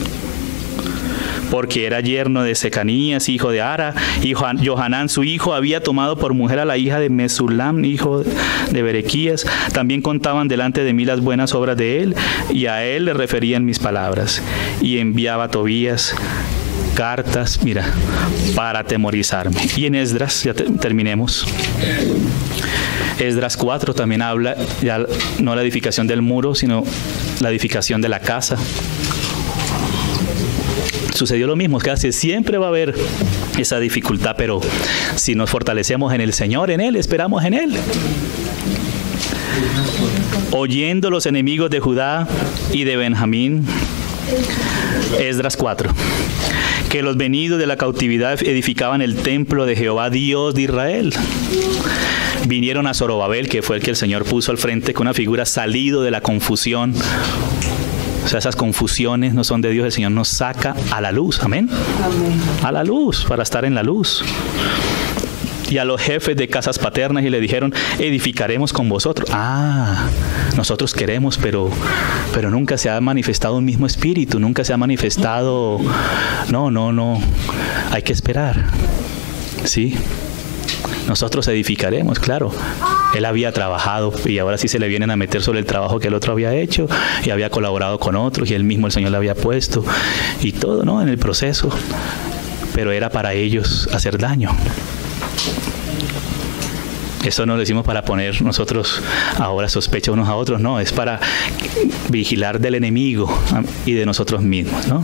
Porque era yerno de Secanías, hijo de Ara, y Johanán, su hijo, había tomado por mujer a la hija de Mesulam, hijo de Berequías. También contaban delante de mí las buenas obras de él, y a él le referían mis palabras. Y enviaba a Tobías cartas, mira, para atemorizarme. Y en Esdras, ya terminemos. Esdras 4 también habla, ya no la edificación del muro, sino la edificación de la casa. Sucedió lo mismo, casi siempre va a haber esa dificultad, pero si nos fortalecemos en el Señor, en Él, esperamos en Él. Oyendo los enemigos de Judá y de Benjamín, Esdras 4, que los venidos de la cautividad edificaban el templo de Jehová, Dios de Israel. Vinieron a Zorobabel, que fue el que el Señor puso al frente con una figura salido de la confusión. O sea, esas confusiones no son de Dios, el Señor nos saca a la luz, amén. Amén. A la luz, para estar en la luz. Y a los jefes de casas paternas y le dijeron, edificaremos con vosotros. Nosotros queremos, pero nunca se ha manifestado un mismo espíritu, nunca se ha manifestado. No, hay que esperar, ¿sí? Nosotros edificaremos, claro. Él había trabajado y ahora sí se le vienen a meter sobre el trabajo que el otro había hecho y había colaborado con otros y él mismo, el Señor, le había puesto y todo, ¿no? En el proceso. pero era para ellos hacer daño. Eso no lo decimos para poner nosotros ahora sospecha unos a otros, no, es para vigilar del enemigo y de nosotros mismos, ¿no?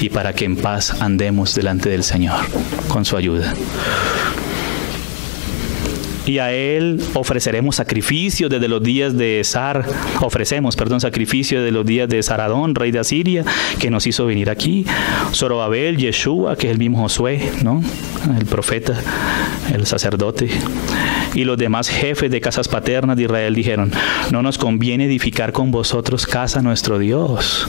Y para que en paz andemos delante del Señor con su ayuda. Y a Él ofreceremos sacrificios desde los días de sacrificios de los días de Saradón, rey de Asiria, que nos hizo venir aquí. Zorobabel, Yeshua, que es el mismo Josué, ¿no? El profeta, el sacerdote. Y los demás jefes de casas paternas de Israel dijeron: no nos conviene edificar con vosotros casa a nuestro Dios,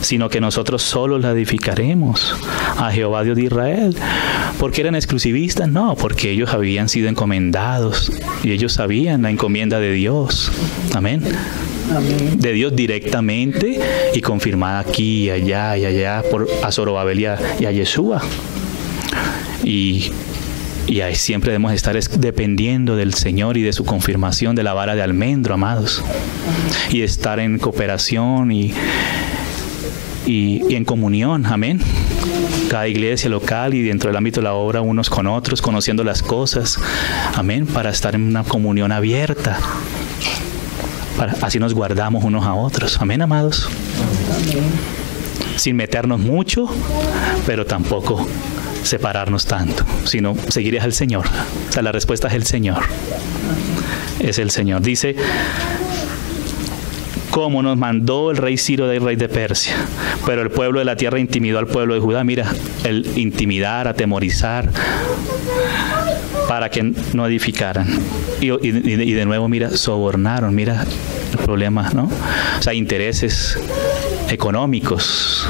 sino que nosotros solos la edificaremos a Jehová Dios de Israel. ¿Por qué eran exclusivistas? No, porque ellos habían sido encomendados y ellos sabían la encomienda de Dios. Amén. Amén. De Dios directamente y confirmada aquí y allá a Zorobabel y a Yeshua. Y ahí siempre debemos estar dependiendo del Señor y de su confirmación de la vara de almendro, amados. Y estar en cooperación y en comunión, amén. Cada iglesia local y dentro del ámbito de la obra unos con otros, conociendo las cosas, amén, para estar en una comunión abierta. Así nos guardamos unos a otros, amén, amados. Amén. Sin meternos mucho, pero tampoco separarnos tanto, sino seguir al Señor. O sea, la respuesta es el Señor. Es el Señor. Dice: como nos mandó el rey Ciro, rey de Persia. Pero el pueblo de la tierra intimidó al pueblo de Judá. Mira, el intimidar, atemorizar, para que no edificaran. Y de nuevo, mira, sobornaron. Mira el problema, ¿no? O sea, intereses económicos.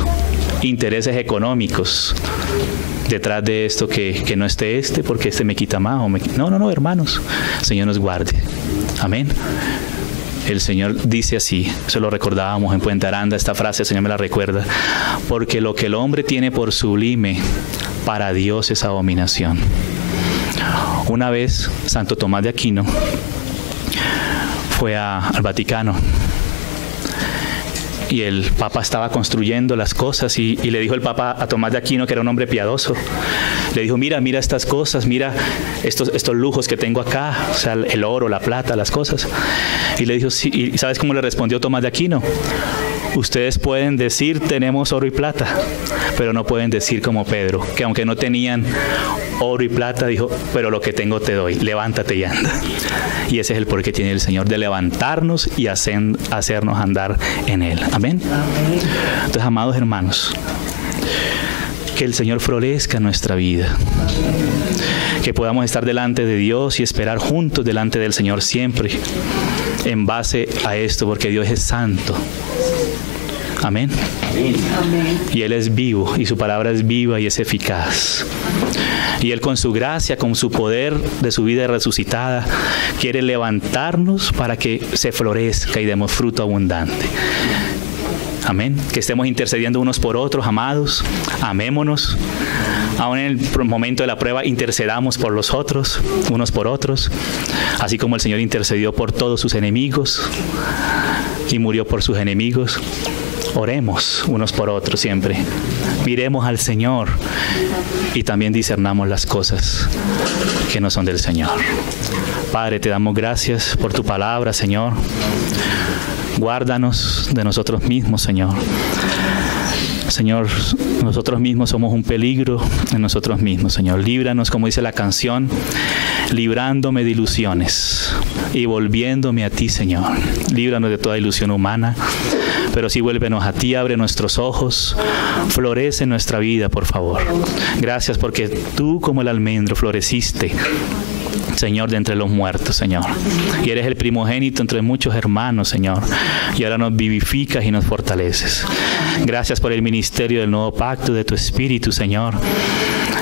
Detrás de esto, que no esté porque este me quita más. No, hermanos. El Señor nos guarde. Amén. El Señor dice así, se lo recordábamos en Puente Aranda, esta frase el Señor me la recuerda: porque lo que el hombre tiene por sublime, para Dios es abominación. Una vez Santo Tomás de Aquino fue al Vaticano y el Papa estaba construyendo las cosas y le dijo el Papa a Tomás de Aquino, que era un hombre piadoso, le dijo: mira estas cosas, mira estos lujos que tengo acá, o sea, el oro, la plata, las cosas. Y le dijo: sí. ¿Y sabes cómo le respondió Tomás de Aquino? Ustedes pueden decir tenemos oro y plata, pero no pueden decir como Pedro, que aunque no tenían oro y plata, dijo: pero lo que tengo te doy, levántate y anda. Y ese es el porqué tiene el Señor, de levantarnos y hacernos andar en Él. Amén. Entonces, amados hermanos, que el Señor florezca en nuestra vida, que podamos estar delante de Dios y esperar juntos delante del Señor siempre en base a esto, porque Dios es santo. Amén. Amén. Y Él es vivo y su palabra es viva y es eficaz. Y Él, con su gracia, con su poder de su vida resucitada, quiere levantarnos para que se florezca y demos fruto abundante. Amén. Que estemos intercediendo unos por otros, amados. Amémonos. Aún en el momento de la prueba, intercedamos por los otros, unos por otros. Así como el Señor intercedió por todos sus enemigos y murió por sus enemigos. Oremos unos por otros siempre. Miremos al Señor y también discernamos las cosas que no son del Señor. Padre, te damos gracias por tu palabra, Señor. Guárdanos de nosotros mismos, Señor. Señor, nosotros mismos somos un peligro en nosotros mismos, Señor. Líbranos, como dice la canción, librándome de ilusiones y volviéndome a ti, Señor. Líbranos de toda ilusión humana, pero sí vuélvenos a ti, abre nuestros ojos, florece en nuestra vida, por favor. Gracias porque tú, como el almendro, floreciste, Señor, de entre los muertos, Señor. Y eres el primogénito entre muchos hermanos, Señor. Y ahora nos vivificas y nos fortaleces. Gracias por el ministerio del nuevo pacto de tu Espíritu, Señor.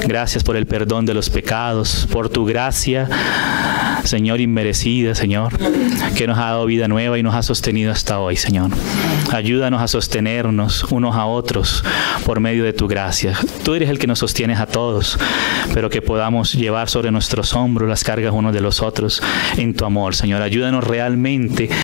Gracias por el perdón de los pecados, por tu gracia, Señor, inmerecida, Señor, que nos ha dado vida nueva y nos ha sostenido hasta hoy, Señor. Ayúdanos a sostenernos unos a otros por medio de tu gracia. Tú eres el que nos sostienes a todos, pero que podamos llevar sobre nuestros hombros las cargas unos de los otros en tu amor, Señor. Ayúdanos realmente